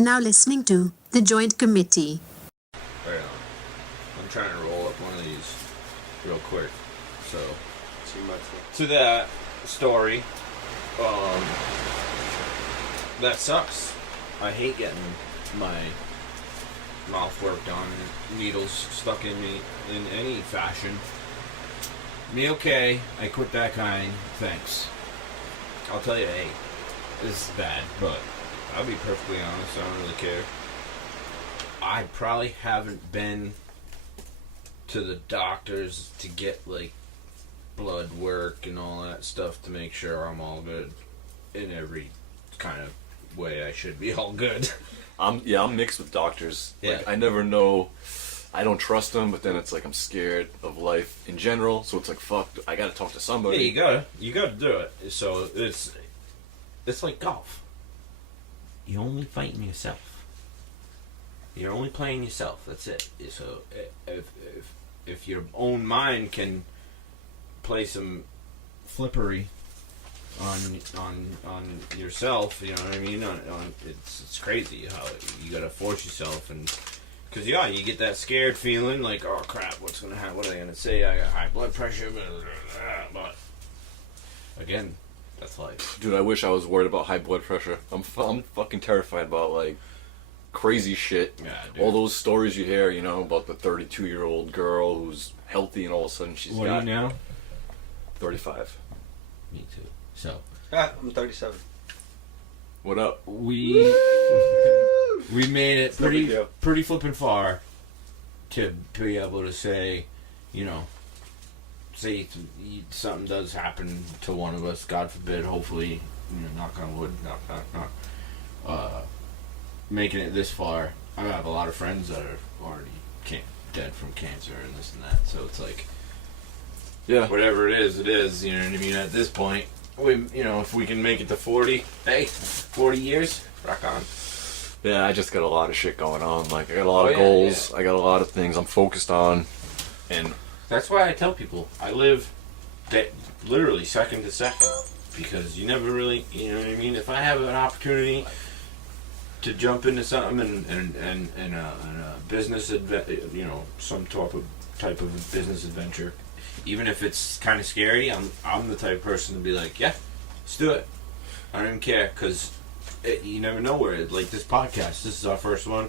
Now listening to The Joint Committee. Right on. I'm trying to roll up one of these real quick. So, to that story, that sucks. I hate getting my mouth worked on, needles stuck in me in any fashion. Me okay, I quit that kind, thanks. I'll tell you, hey, this is bad, but I'll be perfectly honest, I don't really care. I probably haven't been to the doctors to get, like, blood work and all that stuff to make sure I'm all good in every kind of way I should be all good. I'm mixed with doctors. Yeah. Like, I never know. I don't trust them, but then it's like I'm scared of life in general. So it's like, fuck, I gotta talk to somebody. Yeah, you gotta do it. So it's like golf. You're only fighting yourself. You're only playing yourself. That's it. So if your own mind can play some flippery on yourself, you know what I mean? It's crazy how you gotta force yourself, and because you get that scared feeling like, oh crap, what's gonna happen? What are they gonna say? I got high blood pressure, but again, that's life. Dude, I wish I was worried about high blood pressure. I'm fucking terrified about like crazy shit. Yeah, dude. All those stories you hear, you know, about the 32-year-old girl who's healthy and all of a sudden she's What got are you now? 35. Me too. So I'm 37. What up? we made it No big pretty deal. pretty flippin' far to be able to say, you know, say something does happen to one of us, God forbid, hopefully, you know, knock on wood, knock. Making it this far, I have a lot of friends that are already dead from cancer and this and that. So it's like, Yeah. whatever it is, you know what I mean? At this point, if we can make it to 40, hey, 40 years, rock on. Yeah, I just got a lot of shit going on. Like, I got a lot of yeah, goals. I got a lot of things I'm focused on. And That's why I tell people I live literally second to second, because you never really, you know what I mean? If I have an opportunity to jump into something and a business some type of business adventure, even if it's kind of scary, I'm the type of person to be like, yeah, let's do it. I don't even care, because you never know where like this podcast. This is our first one.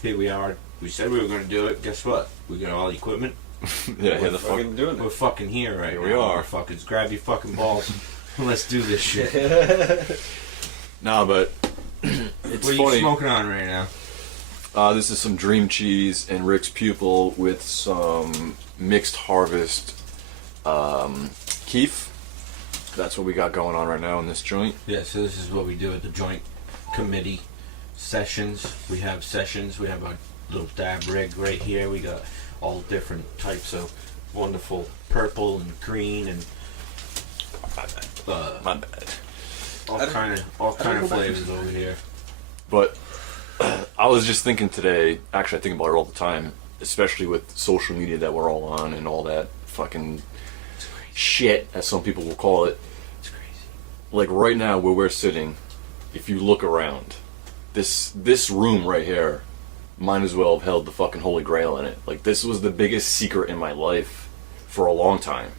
Here we are. We said we were going to do it. Guess what? We got all the equipment. yeah, the fuck. Fucking doing We're it. fucking here right Here now. we are. Fuckers, grab your fucking balls. Let's do this shit. Nah, but What it's are you funny. smoking on right now? This is some dream cheese and Rick's Pupil with some mixed harvest keef. That's what we got going on right now in this joint. Yeah, so this is what we do at the joint committee sessions. We have sessions. We have a little dab rig right here. We got all different types of wonderful purple and green and My bad. all I don't- kind I don't of go back flavors to- over here. But I was just thinking today, actually I think about it all the time, especially with social media that we're all on and all that fucking shit, as some people will call it. It's crazy. Like right now where we're sitting, if you look around, this room right here might as well have held the fucking Holy Grail in it. Like, this was the biggest secret in my life for a long time.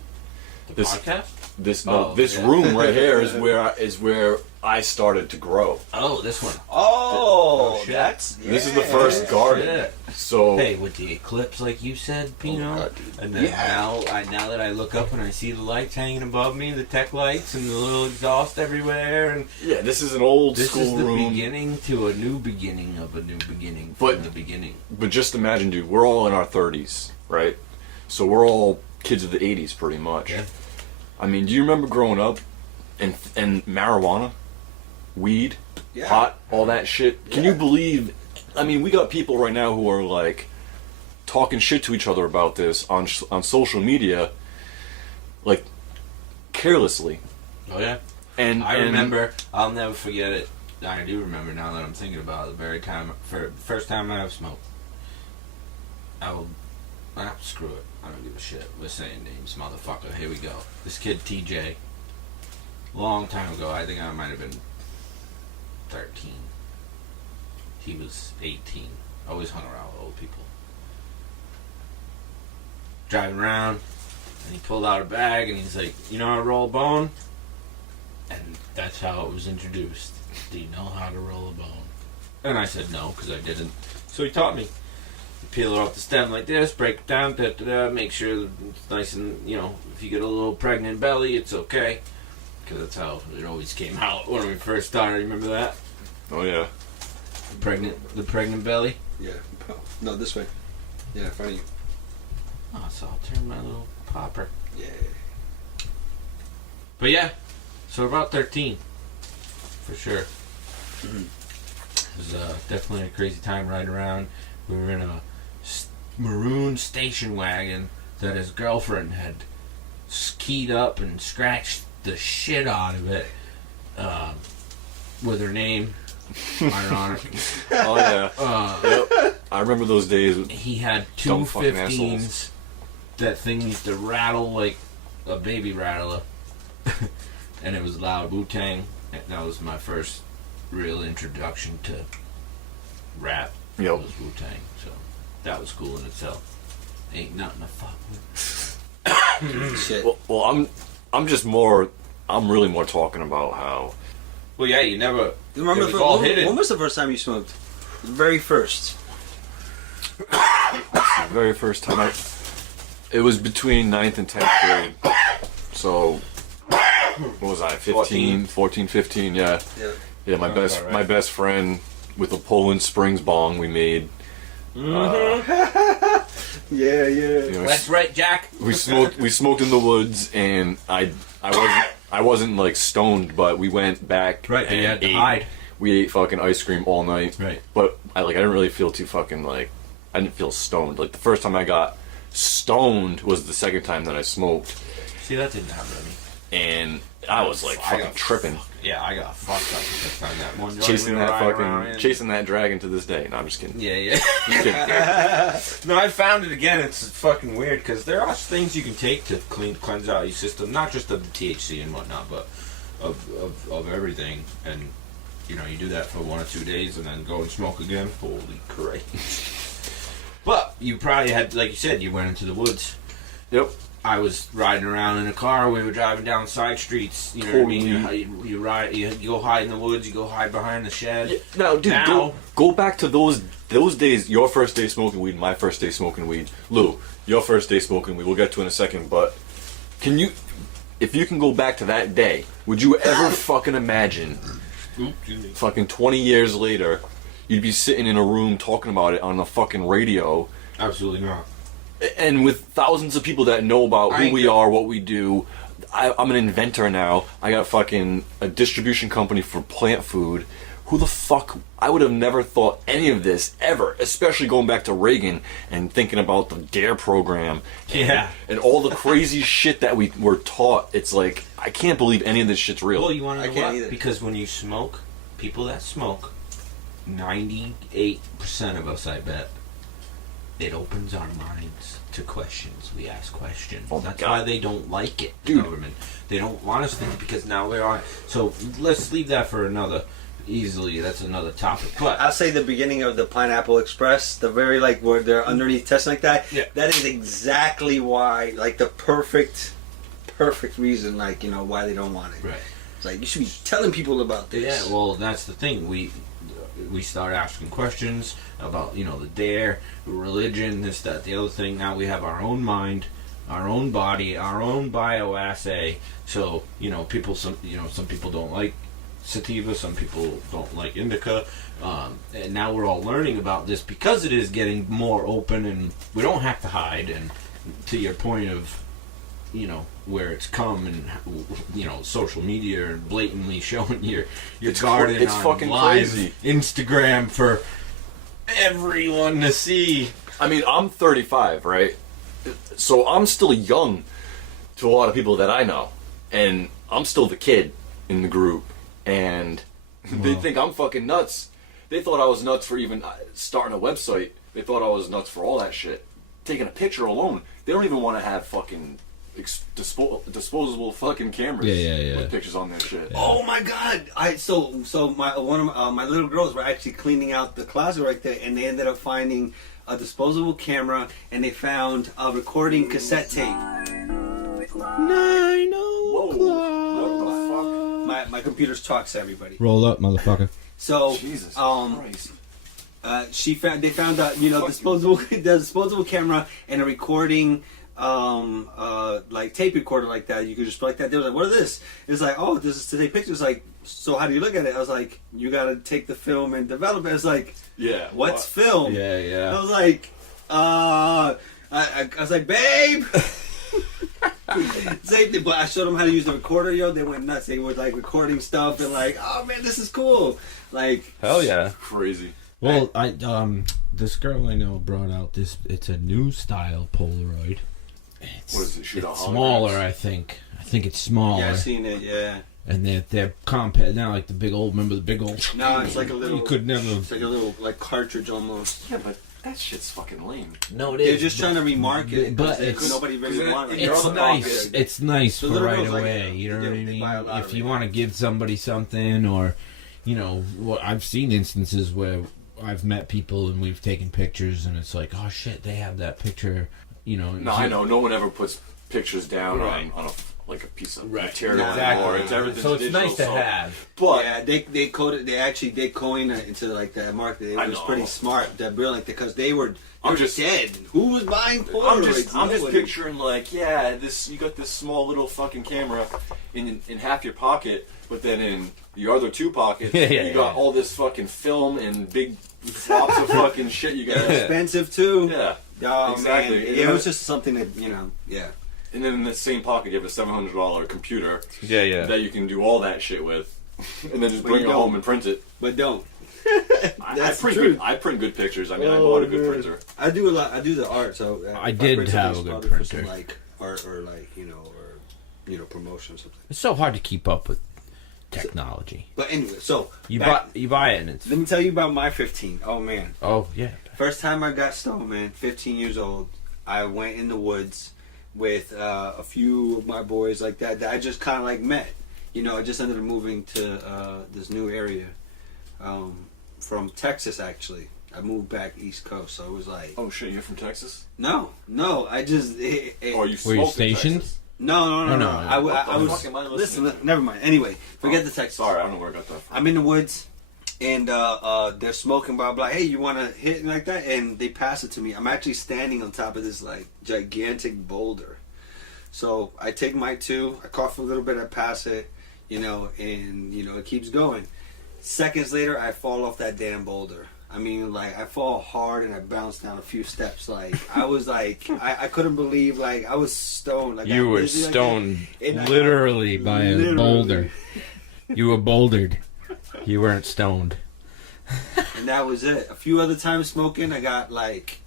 The This- podcast? This Oh, this yeah. room right here is where I started to grow. Oh, this one. Oh, shit. that's... This is the yeah. first garden. Shit. So Hey, with the eclipse, like you said, Pino, God, dude. and then now that I look up and I see the lights hanging above me, the tech lights and the little exhaust everywhere, and yeah, this is an old this school is the room. beginning to a new beginning of a new beginning But- from the beginning. But just imagine, dude, we're all in our 30s, right? So we're all kids of the 80s pretty much. Yeah. I mean, do you remember growing up and marijuana, weed, Yeah. pot, all that shit? Can you believe? I mean, we got people right now who are like talking shit to each other about this on social media, like carelessly. Oh yeah, And I and- remember. I'll never forget it. I do remember now that I'm thinking about it. First time I have smoked. Screw it. I don't give a shit. We're saying names, motherfucker. Here we go. This kid TJ. Long time ago. I think I might have been 13. he was 18. Always hung around with old people. Driving around, and he pulled out a bag, and he's like, you know how to roll a bone? And that's how it was introduced. Do you know how to roll a bone? And I said no, because I didn't. So he taught me. You peel it off the stem like this, break it down, make sure it's nice and, if you get a little pregnant belly, it's okay. Because that's how it always came out when we first started. Remember that? Oh yeah. The pregnant belly? Yeah. No, this way. Yeah, in front of you. Oh, so I'll turn my little popper. Yeah. But yeah, so about 13, for sure. Mm-hmm. It was definitely a crazy time riding around. We were in a maroon station wagon that his girlfriend had keyed up and scratched the shit out of it with her name. Ironic. Oh yeah. Yep. I remember those days. He had two Dumb fucking 15s. assholes. That thing used to rattle like a baby rattler. And it was loud. Wu-Tang. That was my first real introduction to rap. Yep. It was Wu-Tang. So that was cool in itself. Ain't nothing to fuck with. Shit. Well, I'm really more talking about how. Well, yeah, you never. You remember it was all hidden. when was the first time you smoked? The very first. The very first time it was between 9th and 10th grade. So, what was I, 14, 15, yeah. Yeah, my Sounds about right. my best friend with a Poland Springs bong we made. Yeah. That's right, Jack. We smoked in the woods, and I wasn't like stoned, but we went back. Right, and you had to ate, hide. We ate fucking ice cream all night. Right. But I didn't really feel too fucking I didn't feel stoned. Like the first time I got stoned was the second time that I smoked, See, that didn't happen to me. and I was like fucking tripping. Yeah, I got fucked up the first time that one joint Chasing we were that riding fucking around in. chasing that dragon to this day. No, I'm just kidding. Yeah. Just kidding. No, I found it again. It's fucking weird because there are things you can take to cleanse out your system, not just of the THC and whatnot, but of everything. And you do that for 1 or 2 days and then go and smoke again. Holy Christ! But you probably had, like you said, you went into the woods. Yep. I was riding around in a car. We were driving down side streets. You know what I mean? You ride. You go hide in the woods. You go hide behind the shed. Yeah, now, dude, Now- go back to those days. Your first day smoking weed, my first day smoking weed. Lou, your first day smoking weed. We'll get to in a second. But if you can go back to that day, would you ever fucking imagine? Fucking 20 years later, you'd be sitting in a room talking about it on the fucking radio. Absolutely not. And with thousands of people that know about who we are, what we do. I'm an inventor now. I got fucking a distribution company for plant food. Who the fuck? I would have never thought any of this ever, especially going back to Reagan and thinking about the DARE program. And all the crazy shit that we were taught. It's like, I can't believe any of this shit's real. Well, you want to I know can't what? either. Because when you smoke, people that smoke, 98% of us, I bet, it opens our minds to questions. We ask questions. Oh my That's God. why they don't like it, the Dude. government. They don't want us to think because now we're on. So let's leave that for another. Easily, that's another topic. But I'll say the beginning of the Pineapple Express, the very where they're underneath testing like that. Yeah. That is exactly why, the perfect reason, why they don't want it. right. It's like you should be telling people about this. Yeah, well, that's the thing. We start asking questions about, the DARE, religion, this, that, the other thing. Now we have our own mind, our own body, our own bioassay. So, some people don't like sativa, some people don't like indica. And now we're all learning about this because it is getting more open and we don't have to hide. And to your point of, where it's come and social media and blatantly showing your garden it's on fucking live crazy. Instagram for everyone to see. I mean, I'm 35, right? So I'm still young to a lot of people that I know. And I'm still the kid in the group. And they think I'm fucking nuts. They thought I was nuts for even starting a website. They thought I was nuts for all that shit. Taking a picture alone. They don't even want to have fucking disposable fucking cameras. Yeah. With pictures on their shit. Oh my god! So my one of my little girls were actually cleaning out the closet right there, and they ended up finding a disposable camera, and they found a recording cassette tape. 9 Whoa. o'clock. What My computer's talks everybody. Roll up, motherfucker. So the fuck? Jesus Christ. they found the disposable camera and a recording like tape recorder like that. You could just like that. They were like, "What is this?" It's like, "Oh, this is to take pictures." Like, so how do you look at it? I was like, "You got to take the film and develop it." It's like, Yeah. "What's film?" Yeah. I was like, I was like, "Babe." Same thing, but I showed them how to use the recorder. Yo, they went nuts. They were like recording stuff and like, "Oh man, this is cool." Like, Hell yeah. Crazy. Well, this girl I know brought out this. It's a new style Polaroid. It's, What is it, shoot it's out smaller, holograms? I think. I think it's smaller. yeah, I've seen it. Yeah. And they're compact now, like the big old. Remember the big old? No, it's like a little. You could never. It's like a little like cartridge almost. Yeah, but that shit's fucking lame. No, it They're just trying to remark it, but because nobody really wanted it. It's They're nice. all It's nice So for little right girls like away. it. You know what I They buy a mean? lot If of you it. want to give somebody something, or I've seen instances where I've met people and we've taken pictures, and it's like, oh shit, they have that picture. No, I know. No one ever puts pictures down Right. on a piece of Right. material Exactly. anymore. It's everything So it's digital, nice to so- have. But Yeah, they coded. They coined it into like that market. It I was know. pretty smart. That brilliant because they were I'm just- dead. Who was buying I'm Polaroids? just Nobody. picturing like, yeah, you got this small little fucking camera in half your pocket, but then in the other two pockets, you got all this fucking film and big flops of fucking shit you They're got. expensive too. Yeah. Oh, Exactly. Man. And It then- was just something that yeah. And then in the same pocket, you have a $700 computer Yeah. that you can do all that shit with, and then just But bring you it don't. home and print it. But don't. I That's print true. good. I print good pictures. I mean, I Oh, bought a good man. printer. I do a lot. I do the art. So I if did print have something, a it's good probably for printer. some, like art or like promotion or something. It's so hard to keep up with technology. But anyway, so You back- buy it and it's Let me tell you about my 15. Oh man. yeah. First time I got stoned, man, 15 years old, I went in the woods with a few of my boys like that I just kind of like met. I just ended up moving to this new area from Texas, actually. I moved back East Coast, so it was like, Oh shit, you're from Texas? no, I just, Oh, you Were you smoked in stationed? Texas? no. no. I What the was, fuck am I listen, listening to? never mind. Anyway, forget the Texas. Sorry, I don't know where I got that from. I'm in the woods, and they're smoking, blah, blah. Hey, you want to hit and like that? And they pass it to me. I'm actually standing on top of this, like, gigantic boulder. So I take my two, I cough a little bit, I pass it, and, it keeps going. Seconds later, I fall off that damn boulder. I mean, like, I fall hard and I bounce down a few steps. Like, I was like, I couldn't believe, like, I was stoned. Like, You I were dizzy like stoned that. And I- literally by a Literally. boulder. You were bouldered. You weren't stoned. And that was it. A few other times smoking, I got like,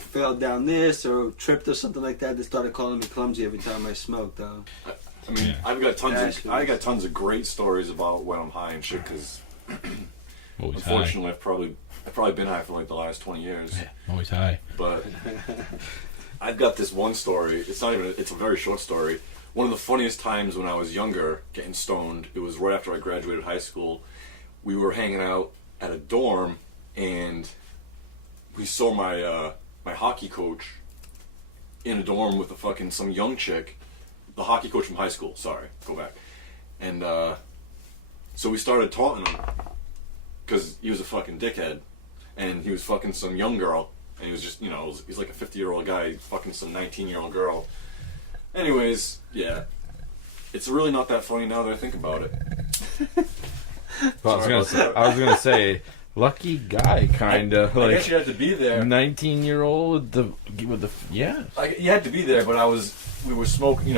fell down this or tripped or something like that. They started calling me clumsy every time I smoked, though. I mean, Yeah. I've got tons Actually. of I got tons of great stories about when I'm high and shit. Because Always high. unfortunately, I've probably been high for like the last 20 years. Always high. But I've got this one story. It's not even. It's a very short story. One of the funniest times when I was younger, getting stoned. It was right after I graduated high school. We were hanging out at a dorm, and we saw my my hockey coach in a dorm with some young chick. The hockey coach from high school. Sorry, go back. And so we started taunting him because he was a fucking dickhead, and he was fucking some young girl. And he was just, he's like a 50-year-old guy fucking some 19-year-old girl. Anyways, yeah. It's really not that funny now that I think about it. Well, Sorry about that. I was gonna say, lucky guy, kind of I like guess you had to be there. 19-year-old with the yeah. You had to be there, but we were smoking,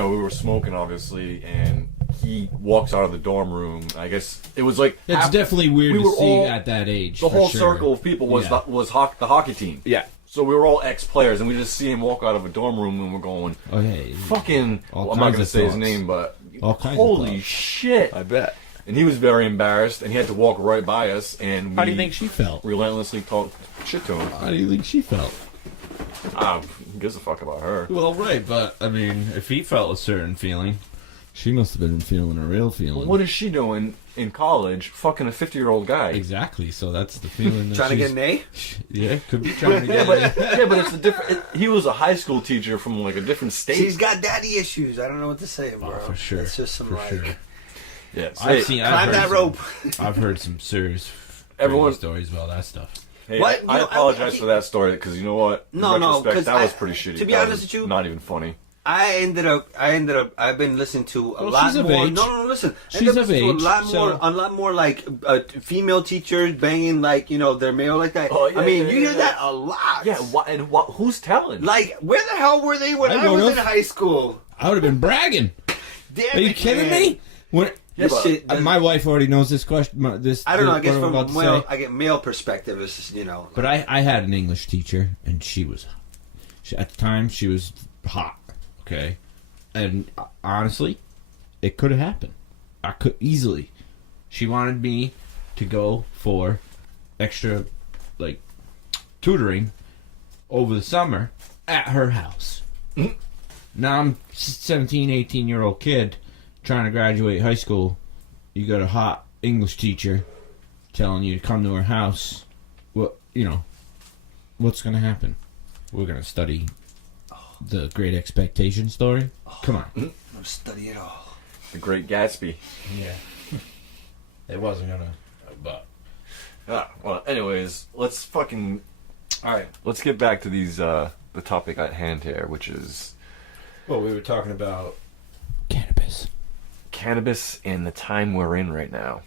obviously, and he walks out of the dorm room. I guess it was like It's definitely weird we to were see all- at that age. the for whole sure. circle of people was Yeah. the hockey team. Yeah. So we were all ex-players, and we just see him walk out of a dorm room, and we're going, Okay. fucking. All I'm not kinds going to of say his thoughts. name, but All kinds of holy thoughts. shit! I bet. And he was very embarrassed, and he had to walk right by us, and we How do you think she felt? relentlessly talked shit to him. How do you think she felt? Who gives a fuck about her? Well, right, but I mean, if he felt a certain feeling, she must have been feeling a real feeling. What is she doing in college? Fucking a 50-year-old guy. Exactly. So that's the feeling. That Trying to get she's- an A? Yeah, could be trying to Yeah, get. but it's a different. He was a high school teacher from like a different state. She's got daddy issues. I don't know what to say, bro. For sure. It's just some For like... sure. Yeah, I've seen. I've Climb heard that some- rope. I've heard some serious Everyone- crazy stories about that stuff. Hey, What? I You know, apologize for that story because you know what? In No, no, retrospect, 'cause that was I- pretty shitty. to be That honest was with you- not even funny. I've been listening to a Well, lot she's of more. age. No, listen. She's I've been of listening to age, a lot more like female teachers banging like their male like that. Oh, yeah, I mean, yeah, you hear yeah. that a lot. Yeah, who's telling? Like, where the hell were they when I I don't was know. in high school? I would have been bragging. Damn Are you it, kidding man. me? When, This but- shit. my wife already knows this question. I don't know. I guess what I'm from about to male, say. I get male perspective. It's just, But I had an English teacher, and she at the time she was hot. Okay, and honestly, it could have happened. I could easily. She wanted me to go for extra, like, tutoring over the summer at her house. Now I'm 17, 18-year-old kid trying to graduate high school. You got a hot English teacher telling you to come to her house. Well, what's going to happen? We're going to study the Great Expectation story? Come on. I'm study it all. The Great Gatsby. Yeah. It wasn't going to, but... Well, anyways, let's fucking. All right, let's get back to these the topic at hand here, which is Well, we were talking about cannabis. cannabis and the time we're in right now.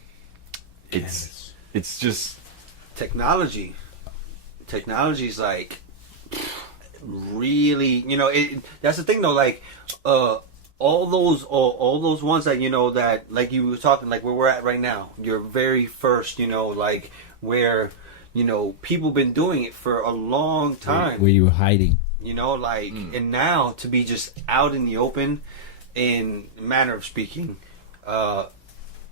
It's just Technology. Technology's like really, that's the thing though. Like, all those ones that that like you were talking, like where we're at right now. Your very first, like where people been doing it for a long time. Where you were hiding. And now to be just out in the open, in manner of speaking,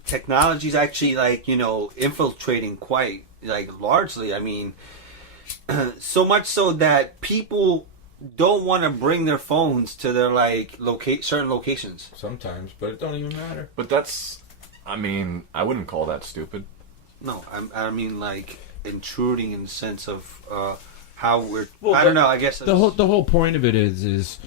technology's actually like infiltrating quite like largely. I mean, so much so that people don't want to bring their phones to their like certain locations. Sometimes, but it don't even matter. But that's, I mean, I wouldn't call that stupid. No, I mean like intruding in the sense of how we're. Well, I don't know. I guess The whole point of it is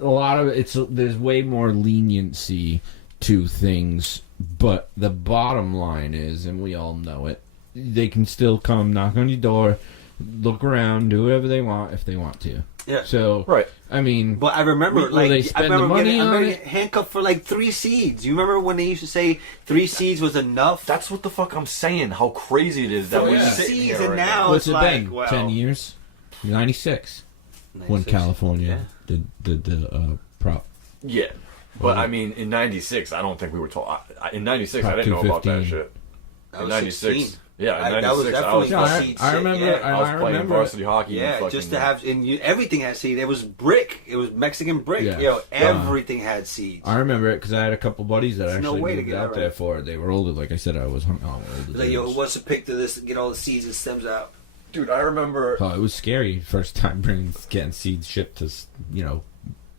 a lot of there's way more leniency to things, but the bottom line is, and we all know it, they can still come knock on your door, look around, do whatever they want if they want to. Yeah. So Right. I mean, But I remember, Will they like, I spend the remember money getting, I on remember it? getting handcuffed for like 3 seeds. You remember when they used to say 3 seeds was enough? That's what the fuck I'm saying. How crazy it is that Oh, we're yeah. sitting here And right now now. what's it's it like, been? well, 10 years? 96 when 96. California did the prop. Yeah, but I mean, in '96, I don't think we were told. In '96, I Prop didn't know about that 215. shit. I In was '96, 16. yeah, in That was '96, I definitely was, No, I- seed I shit, remember- yeah. I was playing remember- varsity hockey. Yeah, and fucking, just to have, and everything had seed. It was brick. It was Mexican brick. Yeah. Everything had seeds. I remember it because I had a couple buddies that There's no actually way to moved get out that there right. for it. They were older. Like I said, I was older. It's like, dudes. what's a pick to this and get all the seeds and stems out? dude, I remember. Oh, it was scary first time getting seeds shipped to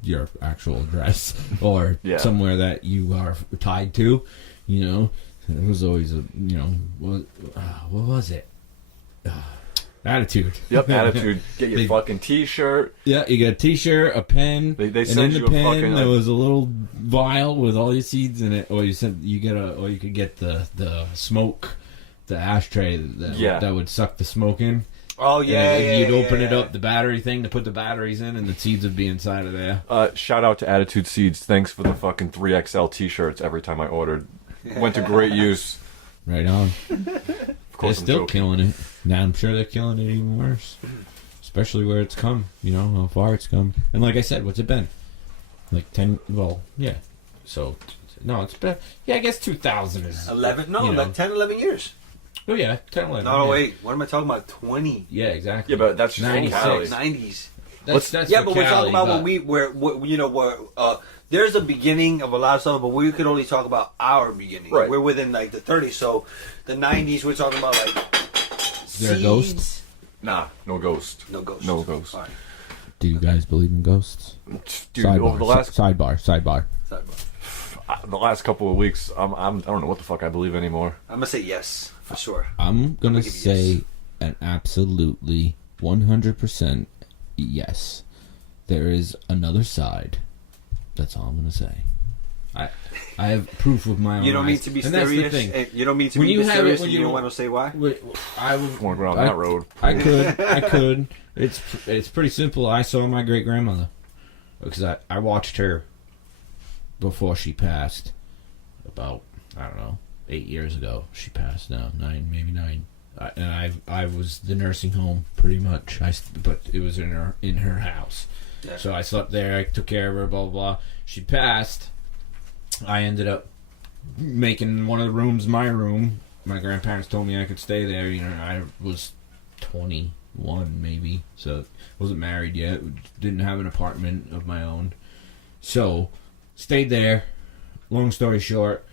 your actual address or Yeah. somewhere that you are tied to. It was always a what was it? Attitude. Yep, attitude. Get your They- fucking T-shirt. Yeah, you got a T-shirt, a pen, They and send in you the a pen fucking, there like- was a little vial with all your seeds in it, or you could get the smoke, the ashtray that would suck the smoke in. Oh And yeah, then yeah. you'd open it yeah. up, the battery thing to put the batteries in, and the seeds would be inside of there. Shout out to Attitude Seeds. Thanks for the fucking 3XL T-shirts every time I ordered. Went to great use. Right on. Of They're course, I'm still joking. killing it. Now I'm sure they're killing it even worse. Especially where it's come. How far it's come. And like I said, what's it been? Like 10, well, yeah. So, no, it's been, yeah, I guess 2000 is... 11? No, you know. like 10, 11 years. Oh, yeah, 10, 11. No, yeah. wait. What am I talking about? 20. Yeah, exactly. Yeah, but that's just 96. Cali. 90s. That's Yeah, for but we're Cali, talking about but- where there's a beginning of a lot of stuff, but we could only talk about our beginning. Right. We're within like the 30s, so the 90s we're talking about like there a seeds. ghost? Nah, no ghost. No ghost. No ghost. All right. Do you guys believe in ghosts? Dude, over the last sidebar. the last couple of weeks, I don't know what the fuck I believe anymore. I'm gonna say yes for sure. I'm gonna give you say yes. an absolutely 100% yes. There is another side. That's all I'm gonna say. I have proof with my own You don't eyes. mean to be And that's the serious. thing. You don't mean to When be you have it, mysterious, when and you you don't don't- want to say why. I would. I want to go down that road. I could. It's pretty simple. I saw my great grandmother because I watched her before she passed. About, I don't know, 8 years ago she passed. No, 9, maybe 9. And I was the nursing home pretty much. But it was in her house. Yeah. So I slept there. I took care of her. Blah blah blah. She passed. I ended up making one of the rooms my room. My grandparents told me I could stay there. You know, I was 21 maybe, so wasn't married yet. Didn't have an apartment of my own, so stayed there. Long story short,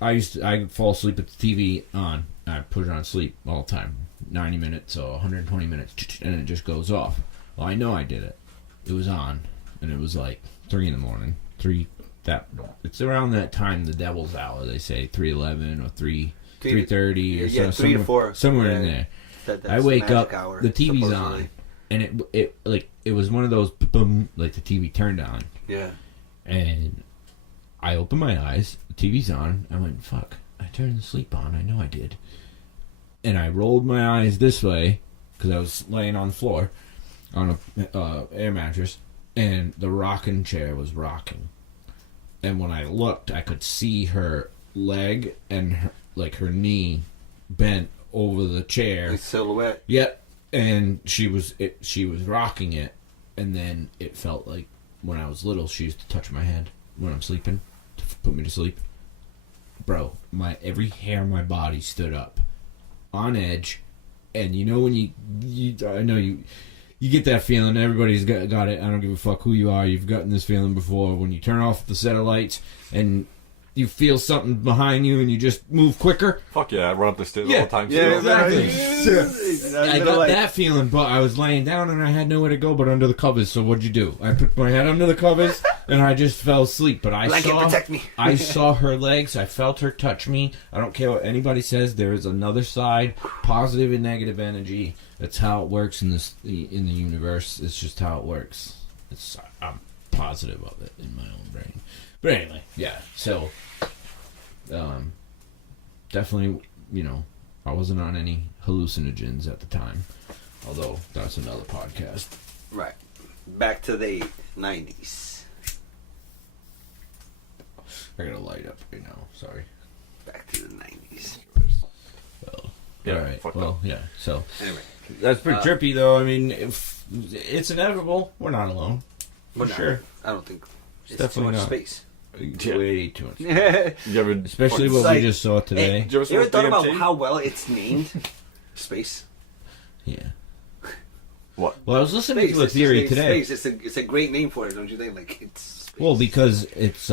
I'd fall asleep with the TV on. I put it on sleep all the time, 90 minutes or 120 minutes, and it just goes off. Well, I know I did it. It was on, and it was like 3 in the morning. It's around that time, the devil's hour. They say 3:11 or 3:30 or Yeah, 3 to 4. somewhere in Yeah. there. That's I wake magic up, hour, the TV's supposedly. on, and it was one of those boom, like the TV turned on, Yeah. and I opened my eyes, the TV's on. I went, fuck, I turned the sleep on. I know I did, and I rolled my eyes this way because I was laying on the floor on a air mattress, and the rocking chair was rocking. And when I looked, I could see her leg and her knee bent over the chair. Like silhouette. Yep, and she was rocking it, and then it felt like when I was little, she used to touch my head when I'm sleeping to put me to sleep. Bro, every hair on my body stood up, on edge, and you know when I know you get that feeling. Everybody's got it. I don't give a fuck who you are. You've gotten this feeling before when you turn off the set of lights and you feel something behind you and you just move quicker. Fuck yeah, I run up the stairs Yeah. all the time. Yeah, too. exactly. I got that feeling, but I was laying down and I had nowhere to go but under the covers. So what'd you do? I put my head under the covers and I just fell asleep. But Blanket, protect me. I saw her legs. I felt her touch me. I don't care what anybody says. There is another side, positive and negative energy. That's how it works in the universe. It's just how it works. I'm positive of it in my own brain. But anyway, yeah. So, definitely, I wasn't on any hallucinogens at the time. Although that's another podcast. Right. Back to the 90s. I gotta light up right now. Sorry. Back to the 90s. Well, Yeah, all right. fucked Well, up. yeah. So Anyway. that's pretty trippy, though. I mean, if it's inevitable, we're not alone. We're For not. sure. I don't think it's too definitely much not. space. Yeah. Way too much. You ever, Especially It's what like- we just saw today. Did you ever You ever smoke thought about DMT? how well it's named? Space. Yeah. What? Well, I was listening Space. to a It's theory just named today. Space. It's a great name for it, don't you think? Like it's. Space. Well, because it's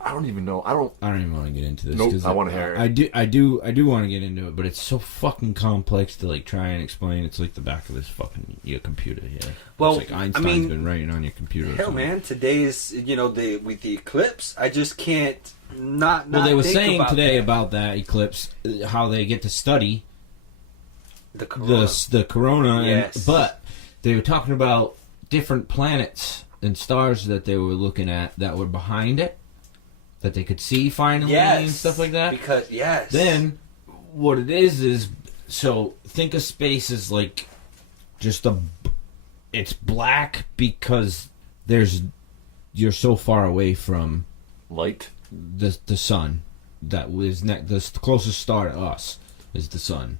I don't even know. I don't. I don't even want to get into this. Nope, 'cause I wanna hear it. I do want to get into it, but it's so fucking complex to try and explain. It's like the back of this fucking your computer here. Well, it's like I Einstein's mean, been writing on your computer. or hell, something. man. Today is with the eclipse. I just can't not. Well, they were think saying about today that. about that eclipse, how they get to study the corona. the corona, Yes. but they were talking about different planets and stars that they were looking at that were behind it, that they could see finally and stuff like that. Because yes, Then, what it is so think of space as like just it's black because you're so far away from Light? the sun. That was the closest star to us is the sun.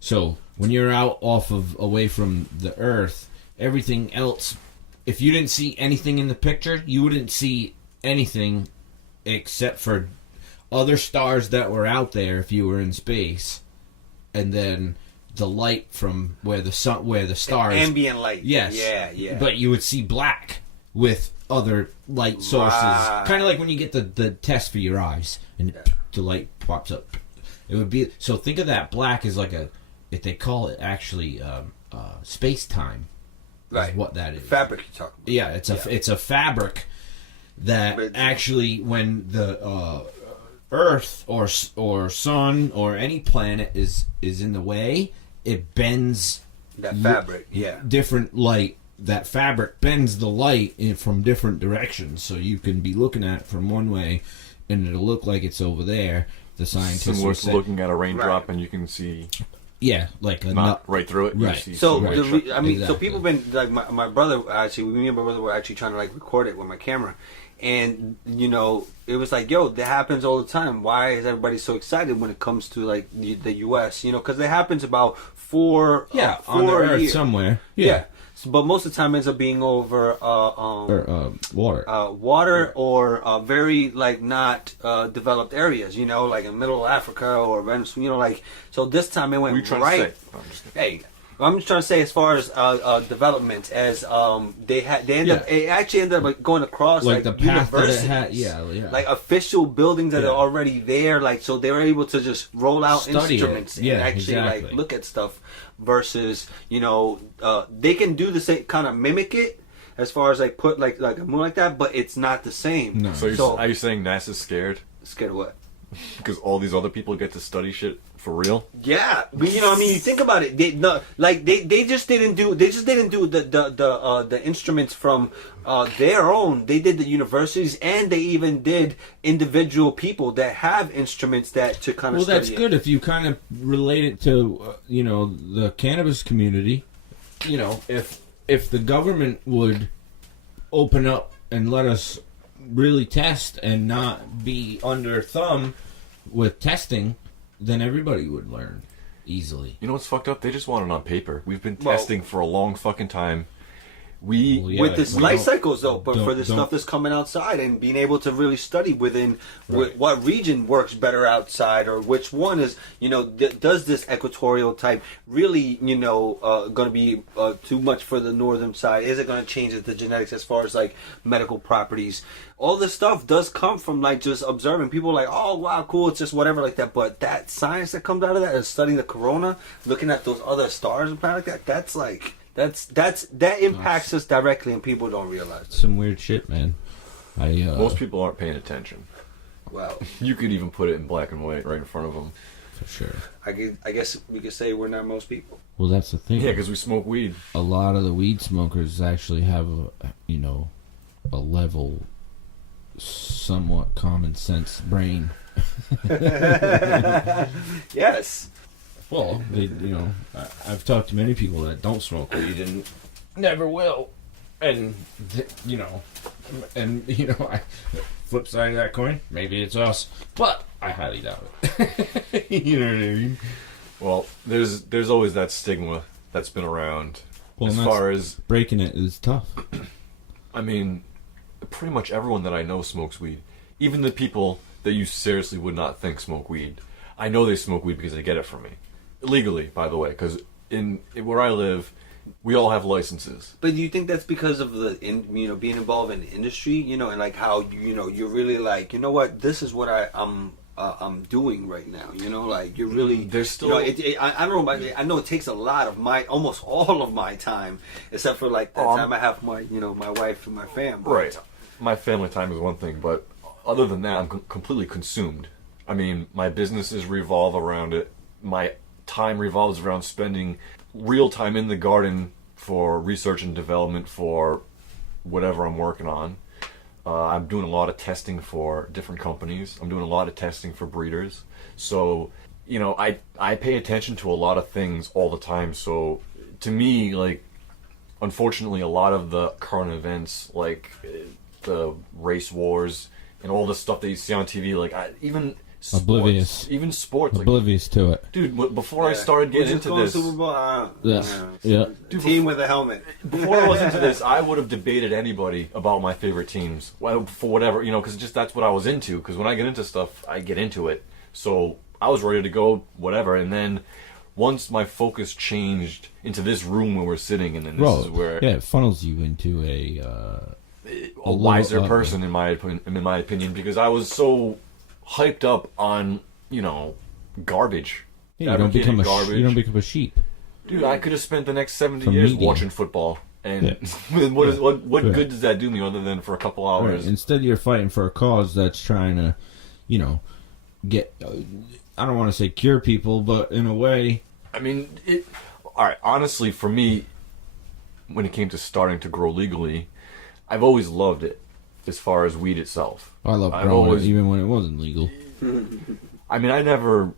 So when you're out away from the Earth, everything else, if you didn't see anything in the picture, you wouldn't see anything except for other stars that were out there if you were in space, and then the light from where the stars, ambient light. yes, yeah. But you would see black with other light sources, Right. kind of like when you get the test for your eyes and the light pops up. It would be so. Think of that black as like if they call it actually space time. Right. Is what that is. Fabric you're talking about. Yeah, it's a fabric that But- actually, when the Earth or Sun or any planet is in the way, it bends That fabric, yeah. different light. That fabric bends the light from different directions, so you can be looking at it from one way, and it'll look like it's over there. The scientists Similar will to say, looking at a raindrop Right. and you can see yeah, like a not right through it. You Right. see So some white the shit. I mean, so Exactly. people been like my brother actually. Me and my brother were actually trying to like record it with my camera, and you know it was like, yo, that happens all the time. Why is everybody so excited when it comes to like the U.S. You know, because it happens about four on the four a Earth year. somewhere. Yeah. So, but most of the time it ends up being over Or water. water or very like not developed areas. You know, like in middle of Africa or Venezuela. You know, like so this time it What are you went trying right. to say? No, I'm just kidding. Hey, I'm just trying to say, as far as development, as they end up, it actually ended up like going across like the path that it universities, had. Yeah. like official buildings that Yeah. are already there. Like so, they were able to just roll out Study it. instruments and Yeah, actually exactly. like look at stuff. Versus, you know, they can do the same kind of mimic it as far as like put like a moon like that, but it's not the same. No. So, are you saying NASA's scared scared of what? because all these other people get to study shit for real? Yeah, but you know, what I mean, you think about it. They just didn't do the instruments from their own. They did the universities, and they even did individual people that have instruments that to kind of. Well, that's study good if you kind of relate it to the cannabis community. You know, if the government would open up and let us really test and not be under thumb with testing, then everybody would learn easily. You know what's fucked up? They just want it on paper. We've been Well- testing for a long fucking time. We Well, yeah. With this we life don't- cycles though, but for don't- the don't- stuff that's coming outside and being able to really study within Right. what region works better outside or which one is, does this equatorial type really, going to be too much for the northern side? Is it going to change the genetics as far as like medical properties? All this stuff does come from like just observing. People are like, oh wow, cool, it's just whatever like that. But that science that comes out of that is studying the corona, looking at those other stars and planet like that. That's like. That impacts us directly, and people don't realize it. Some weird shit, man. most people aren't paying attention. Well, You could even put it in black and white right in front of them. For sure. I guess we could say we're not most people. Well, that's the thing. Yeah, because we smoke weed. A lot of the weed smokers actually have a level, somewhat common sense brain. Yes. Well, I've talked to many people that don't smoke weed and never will, and I flip side of that coin, maybe it's us, but I highly doubt it. You know what I mean? Well, there's always that stigma that's been around. Well, as and far as, breaking it is tough. I mean, pretty much everyone that I know smokes weed. Even the people that you seriously would not think smoke weed. I know they smoke weed because they get it from me. Legally, by the way, because in where I live, we all have licenses. But do you think that's because of being involved in the industry, and like how you're really like, you know what, this is what I'm doing right now, like you're really There's still- I don't know, I know it takes a lot of almost all of my time, except for like the time I have my my wife and my family. Right. My family time is one thing, but other than that, I'm completely consumed. I mean, my businesses revolve around it. My time revolves around spending real time in the garden for research and development for whatever I'm working on. I'm doing a lot of testing for different companies. I'm doing a lot of testing for breeders. So, I pay attention to a lot of things all the time. So, to me, like, unfortunately, a lot of the current events, like the race wars and all the stuff that you see on TV, like, even sports, Oblivious. even sports, like, Oblivious to it. dude, before I started getting into this, Super Bowl, Yeah. team with a helmet. before I was into this, I would have debated anybody about my favorite teams, well, for whatever, because just that's what I was into. Because when I get into stuff, I get into it. So I was ready to go, whatever. And then once my focus changed into this room where we're sitting, and then this is where it funnels you into a wiser little, person, in my opinion, because I was so hyped up on garbage. you don't become Fabricated you don't become a sheep. Dude, I could have spent the next 70 From years media. watching football And what Yeah. good does that do me other than for a couple Right. hours? Instead, you're fighting for a cause that's trying to, you know, get. I don't want to say cure people, but in a way, I mean, all right. Honestly, for me, when it came to starting to grow legally, I've always loved it. As far as weed itself, I love I've growing always- it even when it wasn't legal. I mean, I never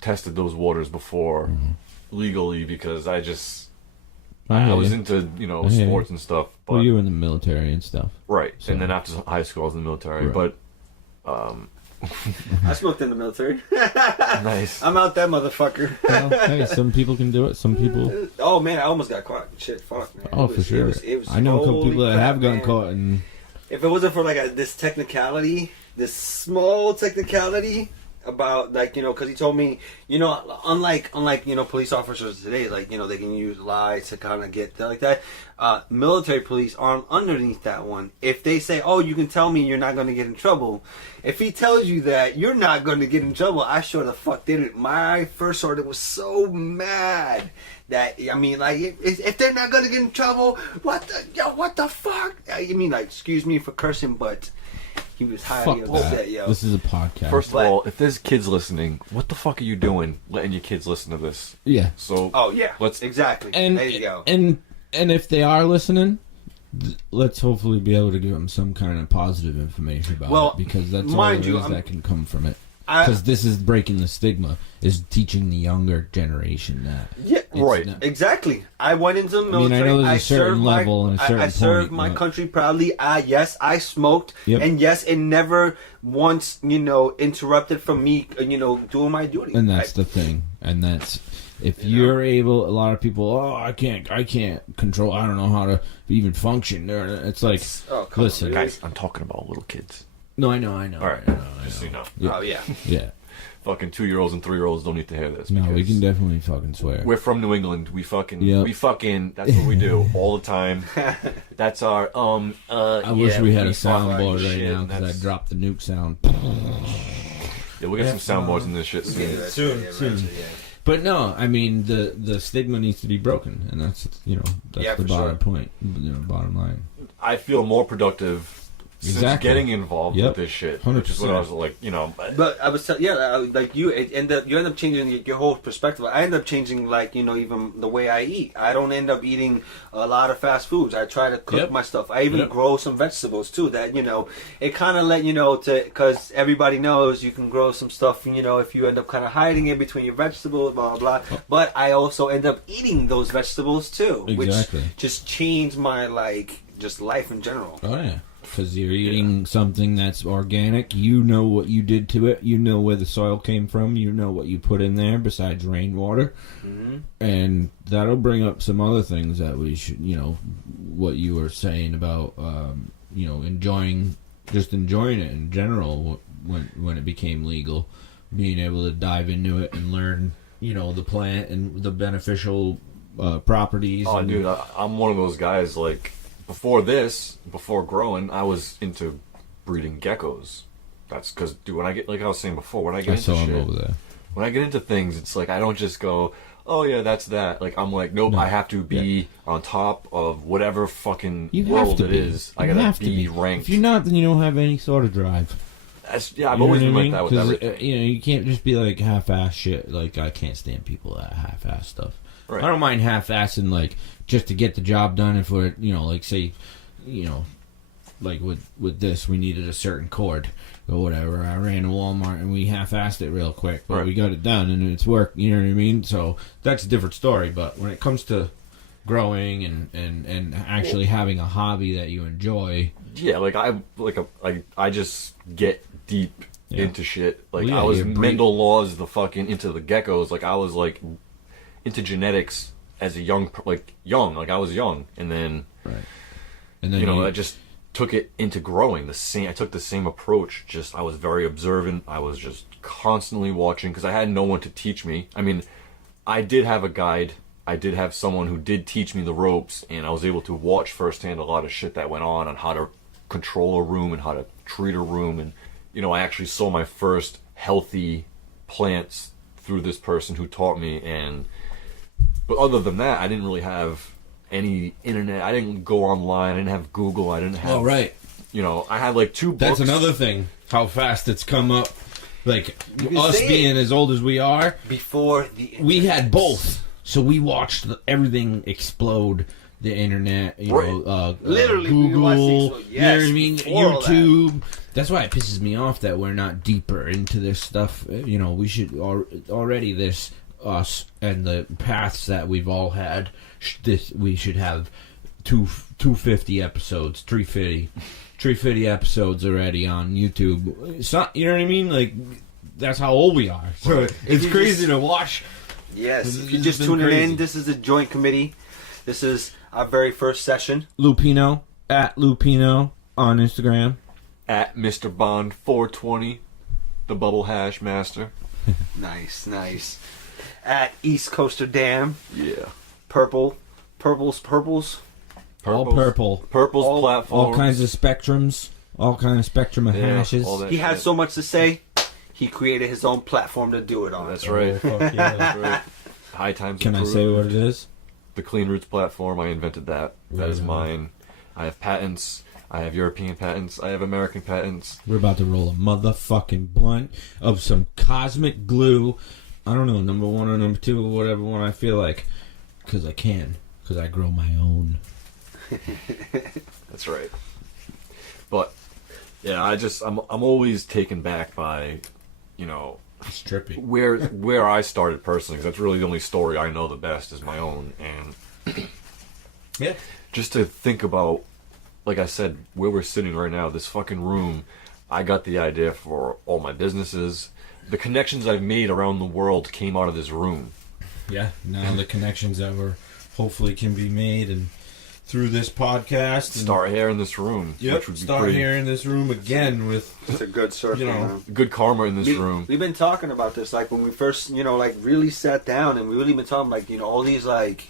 tested those waters before legally because I I hear was you. into I hear sports and stuff. But Well, you were in the military and stuff. right, So- and then after high school, I was in the military. Right. But I smoked in the military. nice. I'm out that motherfucker. Well, hey, some people can do it. Some people. Oh man, I almost got caught. Shit, fuck, man. Oh, It for was- sure. It was, I know a couple holy people that crap, have gotten man. caught, and If it wasn't for like this technicality, this small technicality about like, you know, because he told me, you know, unlike you know, police officers today, like, you know, they can use lies to kind of get like that. Military police aren't underneath that one. If they say, oh, you can tell me you're not going to get in trouble, if he tells you that you're not going to get in trouble, I sure the fuck didn't. My first sergeant was so mad that, I mean, like, if they're not going to get in trouble, what the fuck? I mean, like, excuse me for cursing, but he was highly fuck upset, that. yo. This is a podcast. First of But- all, if there's kids listening, what the fuck are you doing letting your kids listen to this? Yeah, So Oh yeah, let's exactly. and there you go. and if they are listening, let's hopefully be able to give them some kind of positive information about Well, it, because that's all mind it you, is that can come from it. I- Because this is breaking the stigma, is teaching the younger generation that. Yeah, it's right. not- Exactly. I went into the I mean, I military. know there's a certain served level and a certain I served point, my but- country proudly. Yes, I smoked, Yep. and yes, it never once, you know, interrupted from me, you know, doing my duty. And that's the thing. And that's if You know? you're able. A lot of people, oh, I can't control. I don't know how to even function. It's like, Oh, come on, listen, really? guys, I'm talking about little kids. no, I know. All right, I know. just so you know, Yeah. Oh yeah. Yeah, fucking 2-year-olds and 3-year-olds don't need to hear this. no, we because can definitely fucking swear. We're from New England. We fucking, Yep. that's what we do all the time. That's our, I wish we had a soundboard right shit, now and because I that's- dropped the nuke sound. Yeah, we'll get some soundboards in this shit We'll get to soon. that shit, Soon. eventually, yeah. But no, I mean the stigma needs to be broken, and that's that's Yeah, the for bottom sure. point, bottom line. I feel more productive since Exactly. getting involved Yep. with this shit, which is what I was 100%. like, But I was like you end up changing your whole perspective. I end up changing, like, you know, even the way I eat. I don't end up eating a lot of fast foods. I try to cook Yep. my stuff. I even Yep. grow some vegetables too. That, you know, it kind of let you know because everybody knows you can grow some stuff. You know, if you end up kind of hiding it between your vegetables, blah blah blah. But I also end up eating those vegetables too, Exactly. which just changed my just life in general. Oh yeah, because you're eating something that's organic. You know what you did to it. You know where the soil came from. You know what you put in there besides rainwater, and that'll bring up some other things that we should, what you were saying about, enjoying it in general when it became legal, being able to dive into it and learn, the plant and the beneficial properties. oh, and, dude, I'm one of those guys. Like before growing, I was into breeding geckos. That's because, dude, when I get, like I was saying before, when I get I into saw him shit, over there. when I get into things, it's like I don't just go, oh yeah, that's that. Like I'm like, nope, No. I have to be on top of whatever fucking You have world to it be. is. I You gotta have to be be ranked. If you're not, then you don't have any sort of drive. That's, yeah, I've You know always what been I like mean? that with 'Cause, everything. you can't just be like half-ass shit. Like, I can't stand people that half-ass stuff. Right. I don't mind half-assing, like, just to get the job done. If we're, like, say, like with this, we needed a certain cord or whatever. I ran to Walmart and we half-assed it real quick, but Right. we got it done and it's worked. You know what I mean? So that's a different story. But when it comes to growing and actually having a hobby that you enjoy, Yeah, I just get deep Yeah. into shit. Like Well, yeah, I was you're Mendel Laws, the fucking into the geckos. Like I was like into genetics as a young, like I was young, and then right? And then I just took it into growing the same. I took the same approach. Just I was very observant. I was just constantly watching because I had no one to teach me. I mean, I did have a guide. I did have someone who did teach me the ropes, and I was able to watch firsthand a lot of shit that went on how to control a room and how to treat a room. And I actually saw my first healthy plants through this person who taught me. But other than that, I didn't really have any internet. I didn't go online. I didn't have Google. I didn't have. Oh, right. You know, I had like 2 books. That's another thing. How fast it's come up. Like, can us say being as old as we are, Before the internet. we had both. So we watched everything explode. The internet, you know, Literally, we watched Google, things, you know what I yes, mean? before all that. YouTube. That's why it pisses me off that we're not deeper into this stuff. You know, we should already this us and the paths that we've all had. We should have 250 episodes, 350 episodes already on YouTube. It's not, you know what I mean? Like, that's how old we are. So it's you crazy just- to watch. Yes, This if has you're just been tuning crazy. in, this is the joint committee. This is our very first session. Lupino at Lupino on Instagram. At Mr. Bond 420, the bubble hash master. Nice, nice. At East Coaster Dam, Yeah. purples. All purple. Purple's All- platform. All kinds of spectrums. All kind of spectrum of Yeah, hashes. all that He had shit. so much to say, he created his own platform to do it on. That's Oh, right. fuck yeah. That's right. High times. Can I Improved. say what it is? The Clean Roots platform, I invented that. That is Yeah. mine. I have patents. I have European patents. I have American patents. We're about to roll a motherfucking blunt of some cosmic glue. I don't know, number 1 or number 2 or whatever one I feel like. Because I can. Because I grow my own. That's right. But yeah, I'm always taken back by, you know, It's trippy. where I started personally, because that's really the only story I know the best is my own. And Yeah. just to think about, like I said, where we're sitting right now, this fucking room, I got the idea for all my businesses. The connections I've made around the world came out of this room. Yeah. Now the connections that were hopefully can be made and through this podcast. And, Start here in this room, Yep. which would be Start pretty here in this room again with, It's a good circle. You know, man. good karma in this room. We've been talking about this, like when we first, like really sat down, and we really been talking, like all these, like,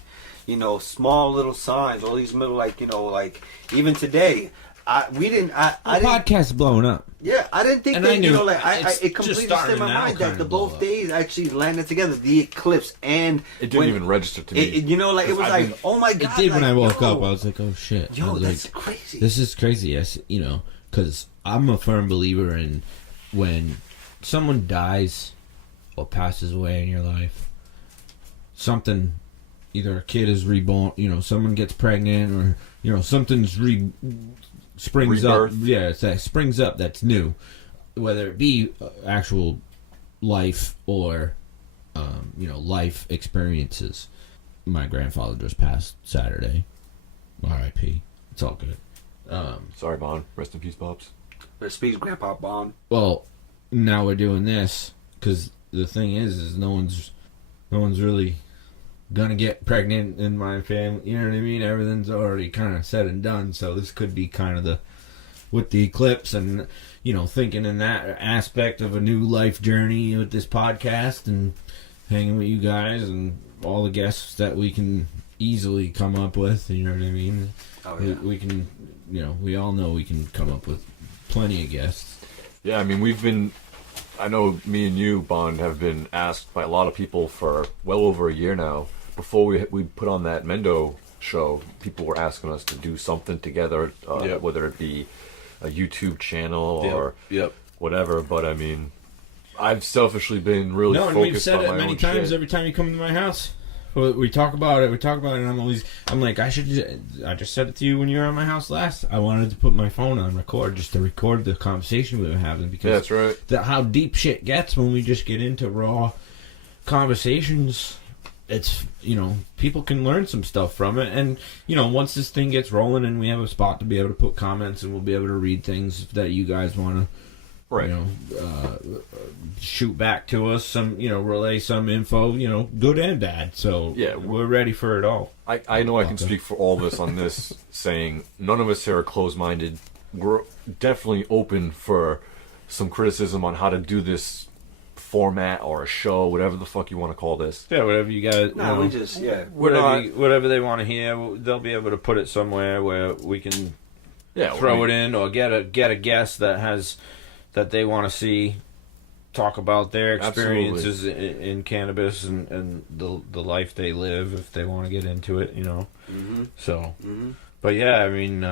small little signs, all these little, like, like even today, I didn't podcast is blowing up. yeah, I didn't think And that, I knew it just completely starting slipped my now mind that kinda the blow both up. days actually landed together, the eclipse and It didn't even register to me. it like it was I've like, been- oh my It god! did when like, I woke yo, up. I was like, oh shit. I yo, was that's like, crazy. this is crazy. Yes, because I'm a firm believer in when someone dies or passes away in your life, something, either a kid is reborn, someone gets pregnant, or something's springs up. Rebirth. Yeah, it's that springs up that's new, whether it be actual life or life experiences. My grandfather just passed Saturday. R.I.P. It's all good. Sorry, Bond. Rest in peace, Pops. Rest in peace, Grandpa Bond. Well, now we're doing this because the thing is no one's really gonna get pregnant in my family. You know what I mean? Everything's already kind of said and done. So this could be kind of with the eclipse and thinking in that aspect of a new life journey with this podcast and hanging with you guys and all the guests that we can easily come up with. You know what I mean? Oh yeah. We can, we all know we can come up with plenty of guests. Yeah, I mean, I know me and you, Bond, have been asked by a lot of people for well over a year now. Before we put on that Mendo show, people were asking us to do something together, Yep. whether it be a YouTube channel or Yep. whatever. But I mean, I've selfishly been really No, and focused we've said on it my many own times shit. every time you come to my house. We talk about it, and I'm like, I just said it to you when you were at my house last. I wanted to put my phone on record just to record the conversation we were having because Yeah, that's right. how deep shit gets when we just get into raw conversations. It's, people can learn some stuff from it. And, once this thing gets rolling and we have a spot to be able to put comments and we'll be able to read things that you guys want to, Right. shoot back to us, some, relay some info, good and bad. So Yeah, we're ready for it all. I know I can Okay. speak for all of us on this, saying none of us here are closed-minded. We're definitely open for some criticism on how to do this format or a show, whatever the fuck you want to call this. Yeah, whatever you guys, Nah, we just whatever they want to hear, they'll be able to put it somewhere where we can Yeah, throw it in or get a guest that they want to see. talk about their Absolutely. experiences in cannabis and the life they live if they want to get into it, you know. Mm-hmm. So, Mm-hmm. but yeah, I mean,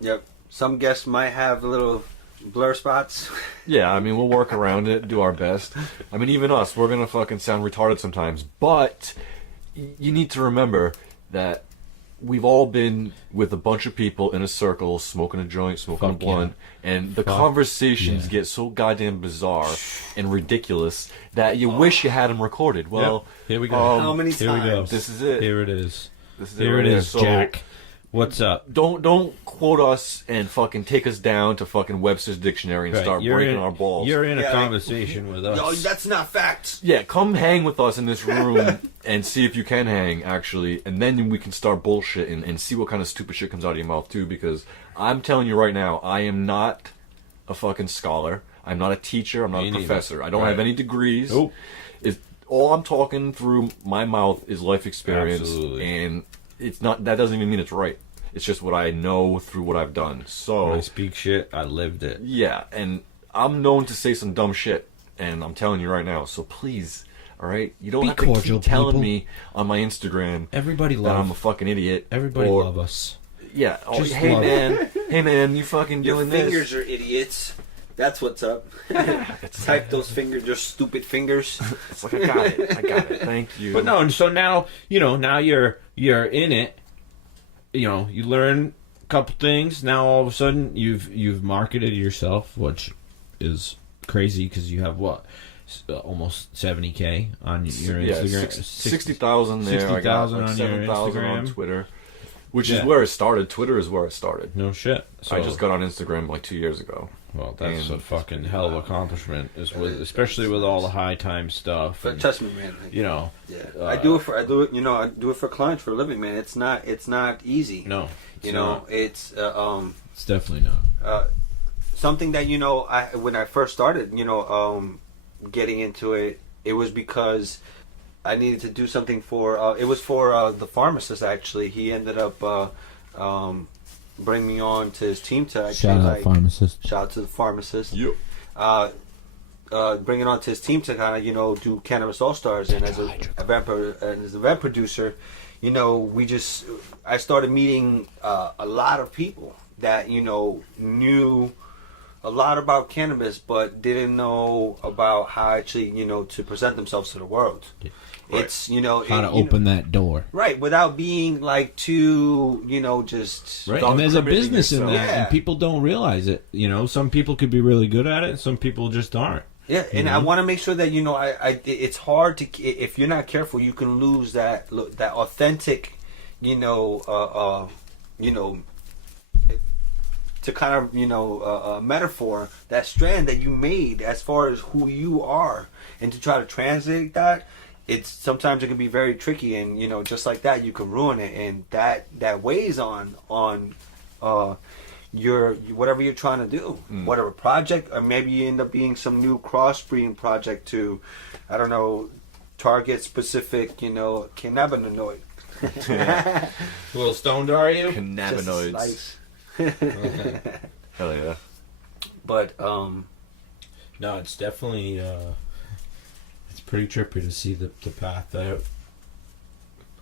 Yep. Some guests might have little blur spots. Yeah, I mean, we'll work around it, do our best. I mean, even us, we're gonna fucking sound retarded sometimes. But you need to remember that we've all been with a bunch of people in a circle, smoking a joint, smoking a Fuck blunt, and the Fuck conversations yeah. get so goddamn bizarre and ridiculous that you wish you had them recorded. Well, here we go. How many Here we go. times? this is it. Here it is. This is Here right it is, So Jack. What's up? Don't quote us and fucking take us down to fucking Webster's dictionary and start breaking our balls. You're in Yeah, a like- conversation with us. No, that's not facts. Yeah, come hang with us in this room and see if you can hang, actually. And then we can start bullshitting and see what kind of stupid shit comes out of your mouth, too. Because I'm telling you right now, I am not a fucking scholar. I'm not a teacher. I'm not Me a neither. professor. I don't Right. have any degrees. Nope. All I'm talking through my mouth is life experience. Absolutely. And it's not. That doesn't even mean it's right. It's just what I know through what I've done. So When I speak shit, I lived it. yeah, and I'm known to say some dumb shit, and I'm telling you right now. So please, all right, you don't Be have to cordial, keep telling people. me on my Instagram Everybody that I'm a love. fucking idiot. Everybody or, love us. Yeah. Oh, Just hey love. man, you fucking Your doing fingers this? are idiots. That's what's up. It's Type those fingers, your stupid fingers. It's like I got it. I got it. Thank you. But no, and so now now you're in it. You know, you learn a couple things. Now all of a sudden you've marketed yourself, which is crazy because you have what almost 70K on your yeah, Instagram. 60,000 there. 60,000 I got like on your 7,000 on Instagram. Twitter, which Yeah. is where it started. Twitter is where it started. No shit. So, I just got on Instagram like 2 years ago. well, that's and- a fucking hell of accomplishment, especially with all the high time stuff. But And, trust me, man. you know, Yeah, I do it for clients for a living, man. It's not easy. no, You know, it's It's definitely not. something that when I first started, getting into it, it was because I needed to do something for. It was for the pharmacist. Actually, he ended up bringing me on to his team to actually Shout out pharmacist. shout out to the pharmacist. Yep. Bringing on to his team to kind of do Cannabis All Stars, and as an event producer, I started meeting a lot of people that knew a lot about cannabis, but didn't know about how actually to present themselves to the world. Right. It's How to open that door. right without being like too just Right, Without and there's a incriminating business in yourself. that, Yeah. and people don't realize it. You know, some people could be really good at it, and some people just aren't. Yeah, and I want to make sure that it's hard to if you're not careful, you can lose that authentic, to kind of metaphor, that strand that you made as far as who you are, and to try to translate that. It's sometimes it can be very tricky, and just like that you can ruin it, and that weighs on your whatever you're trying to do, whatever project, or maybe you end up being some new crossbreeding project to, I don't know, target specific, cannabinoid. a little stoned, are you? Just a Cannabinoids. slice. Hell yeah. But No, it's definitely it's pretty trippy to see the path that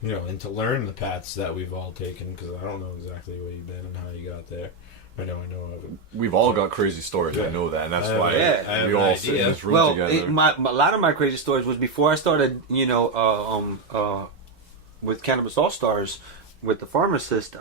and to learn the paths that we've all taken, because I don't know exactly where you've been and how you got there. I know of it. We've all got crazy stories. I know that, and that's I have- why yeah, I have we an all sit in idea. this room well, together. a lot of my crazy stories was before I started, with Cannabis All Stars, with the pharmacist.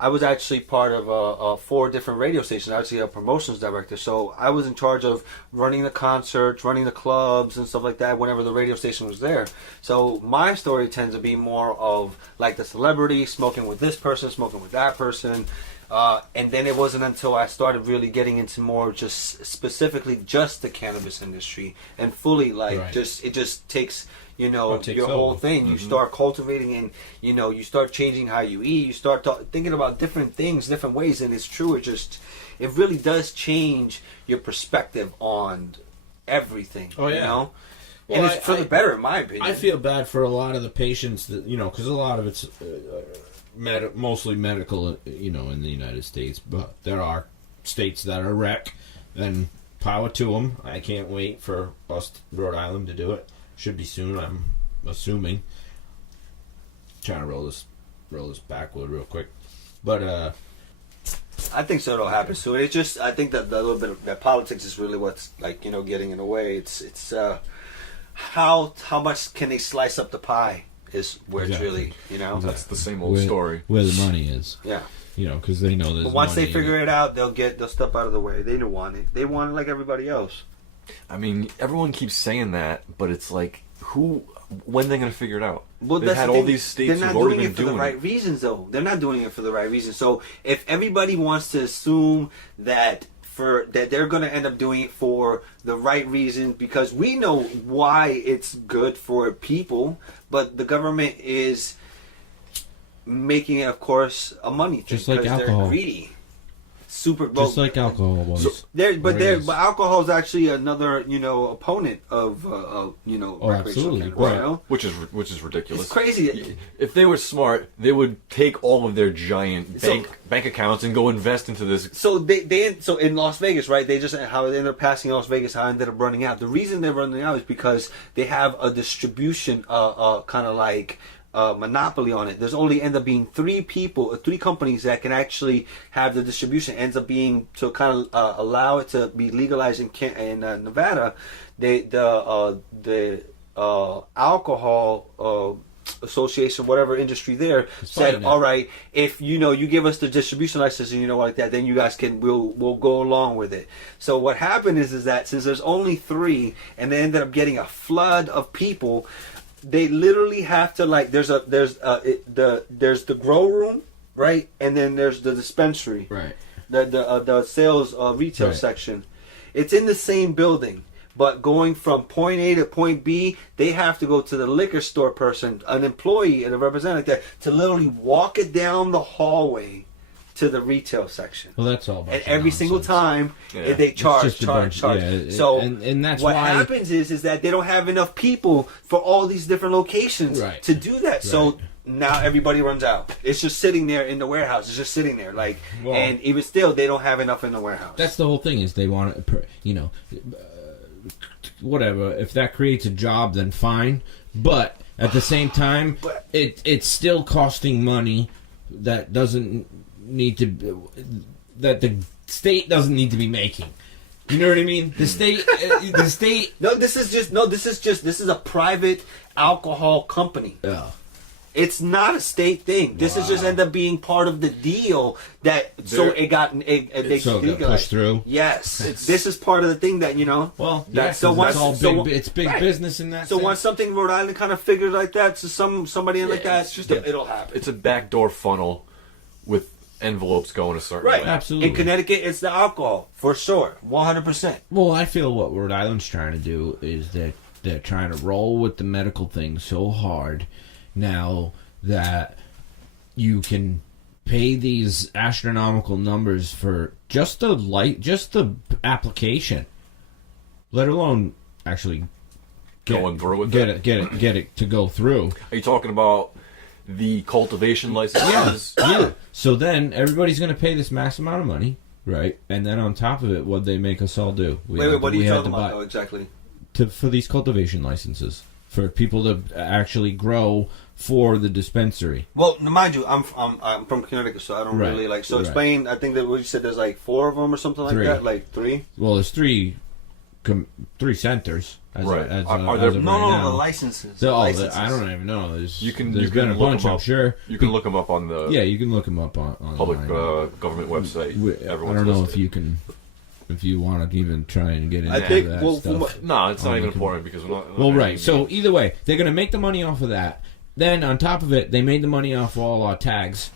I was actually part of 4 different radio stations. Actually, a promotions director. So I was in charge of running the concerts, running the clubs, and stuff like that. Whenever the radio station was there. So my story tends to be more of like the celebrity smoking with this person, smoking with that person. And then it wasn't until I started really getting into more just specifically just the cannabis industry and fully Right. it just takes it takes your whole over. thing. You start cultivating, and you start changing how you eat. You start thinking about different things, different ways, and it's true. It really does change your perspective on everything. Oh, yeah. Well, Well, and it's for the better, in my opinion. I feel bad for a lot of the patients that because a lot of it's mostly medical, in the United States, but there are states that are rec, and power to them. I can't wait for us, Rhode Island, to do it. Should be soon, I'm assuming. Trying to roll this backward real quick, but I think so. It'll happen soon. It's just I think that the little bit of that politics is really what's like getting in the way. It's how much can they slice up the pie is where Exactly. it's really That's the same old story. where the money is. yeah. Because they know there's. But once they money in figure it out, they'll step out of the way. They don't want it. They want it like everybody else. I mean, everyone keeps saying that, but it's like, when are they going to figure it out? Well, They've that's had the all thing. these states They're who've not already doing been it for the doing right it. reasons, though. They're not doing it for the right reasons. So if everybody wants to assume that they're going to end up doing it for the right reason, because we know why it's good for people, but the government is making it, of course, a money thing Just like because alcohol. they're greedy. Super, Just like alcohol was. but There it is. alcohol is actually another opponent of recreational absolutely, cannabis, right. you know? Which is ridiculous. It's crazy. If they were smart, they would take all of their giant So- bank accounts and go invest into this. So so in Las Vegas, right? They just how they ended up passing Las Vegas, how it ended up running out. The reason they're running out is because they have a distribution, kind of like monopoly on it. There's only end up being three companies that can actually have the distribution. Ends up being to kind of allow it to be legalized in Nevada. The alcohol association, whatever industry there, said, fine, all right, if you give us the distribution license and like that, then you guys we'll go along with it. So what happened is that since there's only three, and they ended up getting a flood of people, they literally have to there's the grow room, right, and then there's the dispensary, Right. the sales retail Right. section. It's in the same building, but going from point A to point B, they have to go to the liquor store person, an employee and a representative, to literally walk it down the hallway to the retail section. Well, that's all. And every single time Yeah. they charge. just a bunch- yeah, So and that's what why- happens is that they don't have enough people for all these different locations Right. to do that. So Right. now everybody runs out. It's just sitting there in the warehouse. It's just sitting there, Well- and even still, they don't have enough in the warehouse. That's the whole thing. Is they want to, whatever. If that creates a job, then fine. But at the same time, But- it's still costing money that doesn't need to, that the state doesn't need to be making. You know what I mean? The state. This is a private alcohol company. It's not a state thing. This is just end up being part of the deal they So it got legalized. pushed through. Yes, this is part of the thing that Well, So once- it's all so- big. It's big right. business in that. So sense. once something Rhode Island kind of figures like that, so somebody in like that, it's just it'll happen. It's a backdoor funnel with envelopes going a certain Right, way. Absolutely. In Connecticut, it's the alcohol for sure, 100%. Well, I feel what Rhode Island's trying to do is that they're trying to roll with the medical thing so hard now that you can pay these astronomical numbers for just the application, let alone actually Going through with get it. it to go through. Are you talking about the cultivation licenses? Yeah. So then everybody's going to pay this max amount of money, right? And then on top of it, what they make us all do? Wait, what are you talking about though, exactly? For these cultivation licenses for people to actually grow for the dispensary. Well, mind you, I'm from Connecticut, so I don't Right, really like. So right. explain. I think that what you said there's like 4 of them or something like Three. that, like 3. Well, there's three centers. As Right. As, Are as there- of right now. the licenses. I don't even know. There's You can there's you been can a look bunch, them I'm up. sure. You can look them up on the Yeah, you can look them up on public online. government website. I Everyone's don't know listed. if you can, if you want to even try and get into I think, that well, from stuff. what- No, it's not Oh, even you can- important because we're not. Well, right. So either way, they're going to make the money off of that. Then on top of it, they made the money off all our tags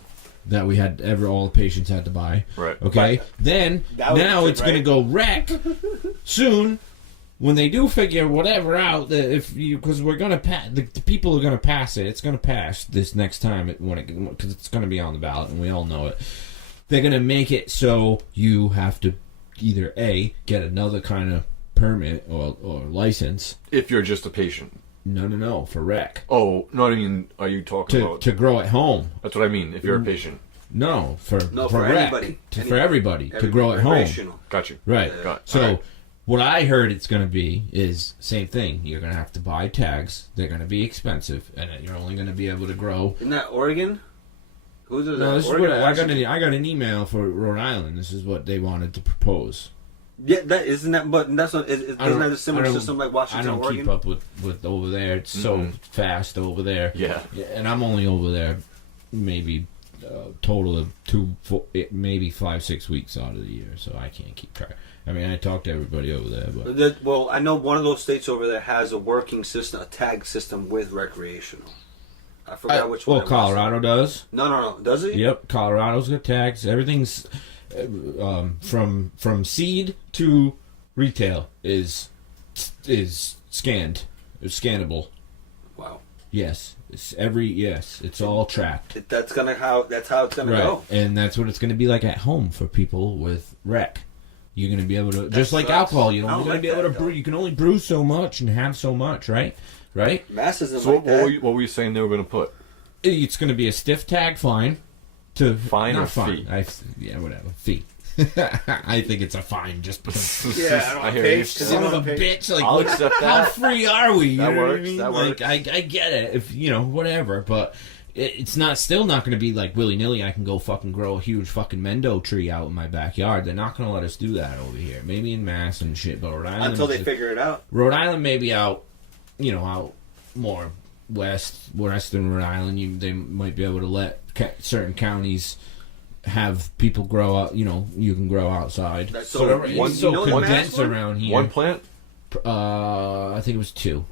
that we had all the patients had to buy. Right. Okay. Then That was now it, it's going right? to go wreck soon when they do figure whatever out. Because we're going to pass, the people are going to pass it. It's going to pass this next time because it's going to be on the ballot and we all know it. They're going to make it so you have to either A, get another kind of permit or license. if you're just a patient. No, for rec. Oh, no, I mean, are you talking about? To grow at home. That's what I mean. If you're a patient, No, for for rec. anybody. For everybody to grow at home. Recreational. got you. Right. Got it. So Alright. What I heard it's going to be is same thing. You're going to have to buy tags. They're going to be expensive, and you're only going to be able to grow. Isn't that Oregon? Who's that? No, this is Oregon what or I got. Washington? I got an email for Rhode Island. This is what they wanted to propose. Yeah, that isn't that. But that's not. Isn't I don't- that a similar I don't- system like I Washington, don't Oregon? keep up with over there. It's so fast over there. Yeah. And I'm only over there maybe total of maybe 5-6 weeks out of the year, so I can't keep track. I mean, I talk to everybody over there, but Well, I know one of those states over there has a working system, a tag system with recreational. I forgot which one. well, it was. Colorado does. No. Does it? Yep, Colorado's got tags. Everything's from seed to retail is scanned, it's scannable. Wow. Yes, it's all tracked. That's how it's gonna Right, go. and that's what it's going to be like at home for people with rec. You're going to be able to, just like sucks. alcohol, you're I don't only going like to be able that, to brew. though. You can only brew so much and have so much, right? Right. Mass isn't So like that. what were you saying they were going to put? It's going to be a stiff tag fine. Fine not or fine. fee? Yeah, whatever. Fee. I think it's a fine just because. Yeah, I don't I hear pay you. for Son of a pay. bitch! Like, I'll what, accept how that. free are we? You That know what I works, mean? that Like, works. I get it. If whatever, but it's still not going to be like willy nilly. I can go fucking grow a huge fucking Mendo tree out in my backyard. They're not going to let us do that over here. Maybe in Mass and shit, but Rhode Island Until they figure it out. Rhode Island may be out, out more western Rhode Island. They might be able to let certain counties have people grow out. You can grow outside. That's So so- it's one- so you know the condensed Mass one? around here. One plant, I think it was 2.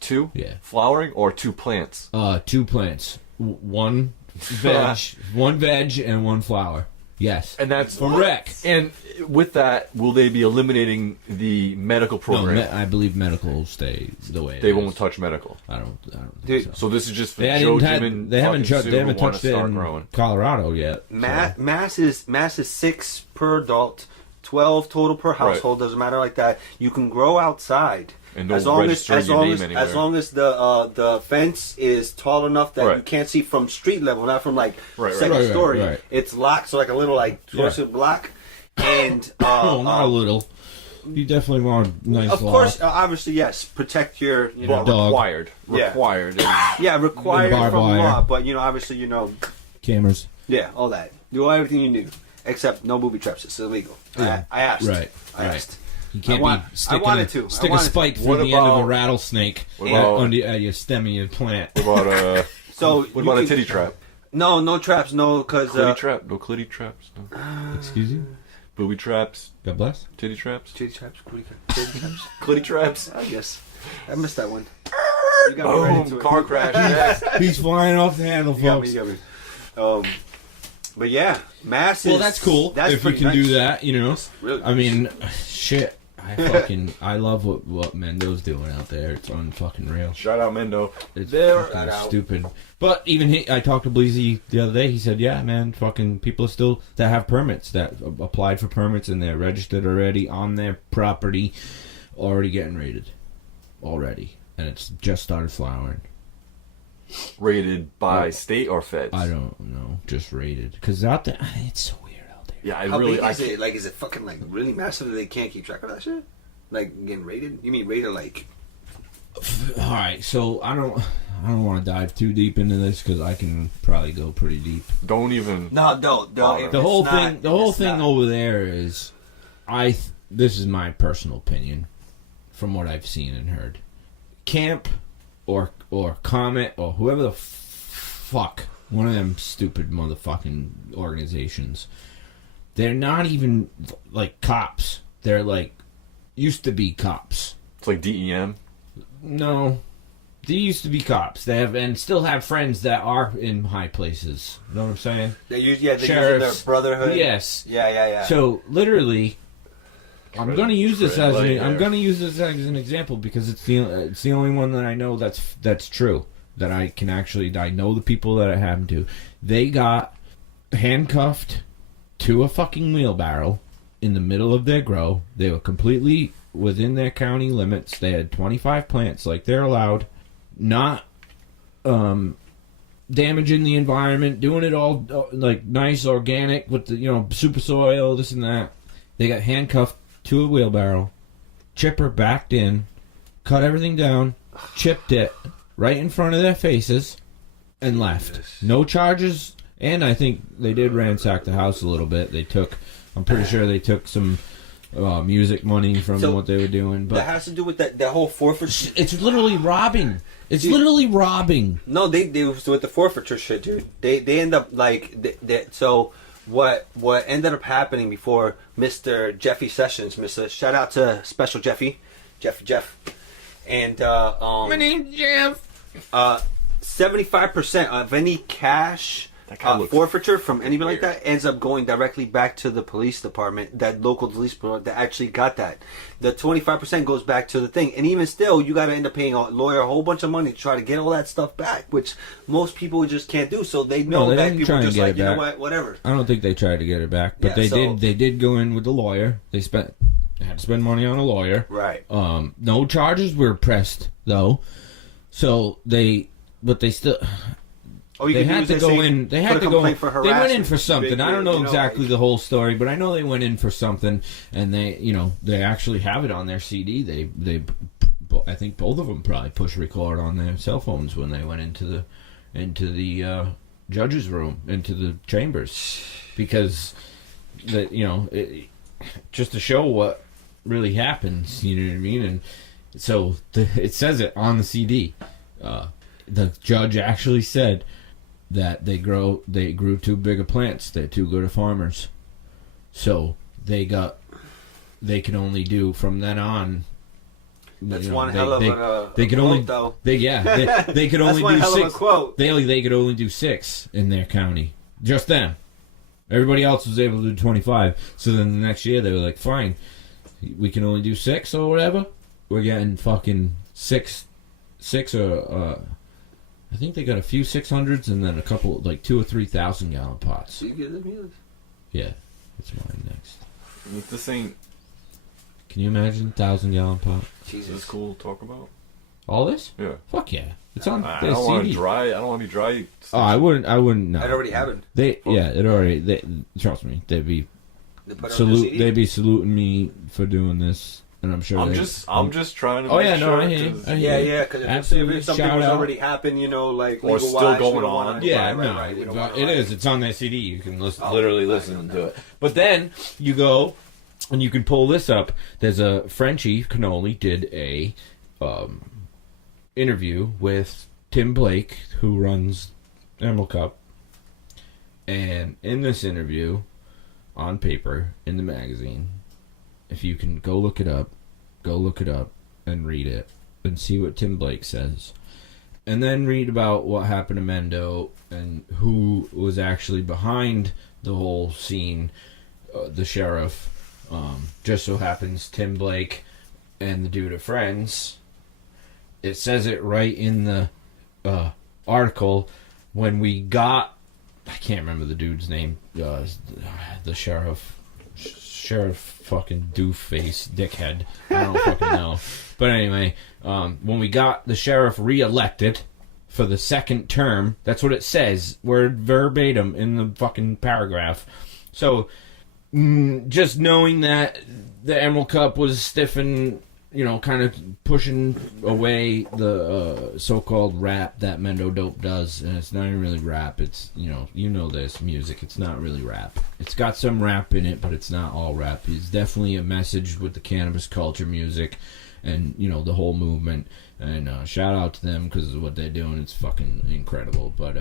2 Yeah. flowering, or 2 plants. 2 plants. One veg, and 1 flower. Yes. And that's For rec. And with that, will they be eliminating the medical No, program? I believe medical will stay the way it They is. won't touch medical. I don't think Dude, so. So this is just for They Joe, haven't, Jim, and they haven't, fucking Sue they haven't who wanna touched it start in growing. Colorado yet. Mass is 6 per adult, 12 total per household. Doesn't matter like that. You can grow outside. And don't register your name anywhere. as long as the fence is tall enough that you Right. can't see from street level, not from Right, second right. story. Right. It's locked, so like a little torsive block. And Oh, not a little. You definitely want a nice of lot. course, obviously, yes, protect your Well, Dog. required. Yeah. Required. required Barbed from wire. law, but obviously, Cameras. yeah, all that. Do everything you do, except no booby traps. It's illegal. Yeah. I asked. Right, I right. asked. You can't I be sticking wanted to. I stick a wanted spike to. through What the end of a about- rattlesnake What about- on your stem of your plant. What about So what you about a can- titty trap? No traps. No, because Clitty trap? No clitty traps? No. Excuse you? Booby traps? God bless. Titty traps? titty traps. Titty traps. Clitty traps? I guess I missed that one. You got me right into Boom! it. Car crash. Yes. He's flying off the handle, You got folks. me. You got me. But yeah, Mass is. Well, that's cool. That's if you pretty can do nice. that, Really I mean, shit. I love what Mendo's doing out there. It's unfucking real. Shout out Mendo. It's There. fucking stupid. But even I talked to Bleezy the other day. He said, "Yeah, man, fucking people are still that have permits that applied for permits and they're registered already on their property, already getting raided, already, and it's just started flowering. Rated by Yeah. state or feds? I don't know, just raided because out there, it's so weird out there. Yeah, I How really. big I is can't- it? Like, is it fucking like really massive that they can't keep track of that shit? Like getting raided? You mean raided like? All right, so I don't want to dive too deep into this because I can probably go pretty deep. Don't even. No, don't. The whole thing over there is, this is my personal opinion, from what I've seen and heard. Camp, or Comet, or whoever the fuck, one of them stupid motherfucking organizations. They're not even like cops. They're like used to be cops. It's like DEM. No. They used to be cops. They have and still have friends that are in high places. You know what I'm saying? They use their Sheriffs. brotherhood. Yes. Yeah. So literally, I'm going to use this tread as light I'm there. going to use this as an example because it's the only one that I know that's true, that I can actually I know the people that it happened to. They got handcuffed to a fucking wheelbarrow in the middle of their grow. They were completely within their county limits. They had 25 plants like they're allowed, not damaging the environment, doing it all like nice organic with the super soil, this and that. They got handcuffed to a wheelbarrow chipper backed in, cut everything down, chipped it right in front of their faces, and left. No charges, and I think they did ransack the house a little bit. I'm pretty sure they took some music money from So, what they were doing, That but has to do with that whole forfeiture. it's literally robbing. It's Dude. literally robbing. No, they with the forfeiture shit, dude. They end up like so. What ended up happening before Mr. Jeffy Sessions, shout out to Special Jeff, and My name's Jeff. 75% of any cash That guy looks forfeiture from anybody like that ends up going directly back to the police department, that local police department that actually got that. The 25% goes back to the thing, and even still, you got to end up paying a lawyer a whole bunch of money to try to get all that stuff back, which most people just can't do. So they know No, they that didn't people try are and just get like, it you know back. what, whatever. I don't think they tried to get it back, but Yeah, they did go in with the lawyer. They had to spend money on a lawyer. Right. No charges were pressed though, so they still. Oh, you They can had use to it, go say, in. They put had a to go. complaint for They went in harassment. for something. I don't know You exactly like- the whole story, but I know they went in for something, and they actually have it on their CD. I think both of them probably push record on their cell phones when they went into the judge's room, into the chambers, because just to show what really happens. You know what I mean? And so it says it on the CD. The judge actually said that they grew too big of plants. They're too good of farmers. So they can only do from then on. That's one hell of a they could quote, only though. they could only That's one do hell of a 6. quote. They could only do 6 in their county. Just them. Everybody else was able to do 25. So then the next year they were like, fine, we can only do 6 or whatever. We're getting fucking 6 or I think they got a few 600s and then a couple, like 2,000 or 3,000 gallon pots. You get them yours. Yeah, it's mine next. This ain't. Can you imagine 1,000 gallon pot? Is this Jesus. cool to talk about? All this? Yeah. Fuck yeah. It's on I the don't want to CD. dry. I don't want to be dry. Oh, I wouldn't. No. It already happened. Trust me. They'd be They put it on the CD. They'd be saluting me for doing this, and I'm sure. I'm just trying to. Oh make yeah, no, sure I hear you. 'cause- I hear Yeah, you. yeah, because Absolutely. if something Shout was out. already happened, like Or legal still wise, going we don't on. wanna- Yeah, right, we don't but wanna- it is. It's on that CD. You can Oh, listen to it. But then you go and you can pull this up. There's a Frenchie Cannoli did a interview with Tim Blake, who runs Emerald Cup, and in this interview, on paper in the magazine, if you can go look it up and read it and see what Tim Blake says. And then read about what happened to Mendo and who was actually behind the whole scene, the sheriff. Just so happens Tim Blake and the dude are friends. It says it right in the article. When we got, I can't remember the dude's name, the sheriff fucking doof-face dickhead. I don't fucking know. But anyway, when we got the sheriff re-elected for the second term, that's what it says, word verbatim in the fucking paragraph. So, just knowing that the Emerald Cup was stiffing, kind of pushing away the so-called rap that Mendo Dope does, and it's not even really rap. It's this music. It's not really rap. It's got some rap in it, but it's not all rap. It's definitely a message with the cannabis culture music, and the whole movement. And shout out to them because of what they're doing. It's fucking incredible. But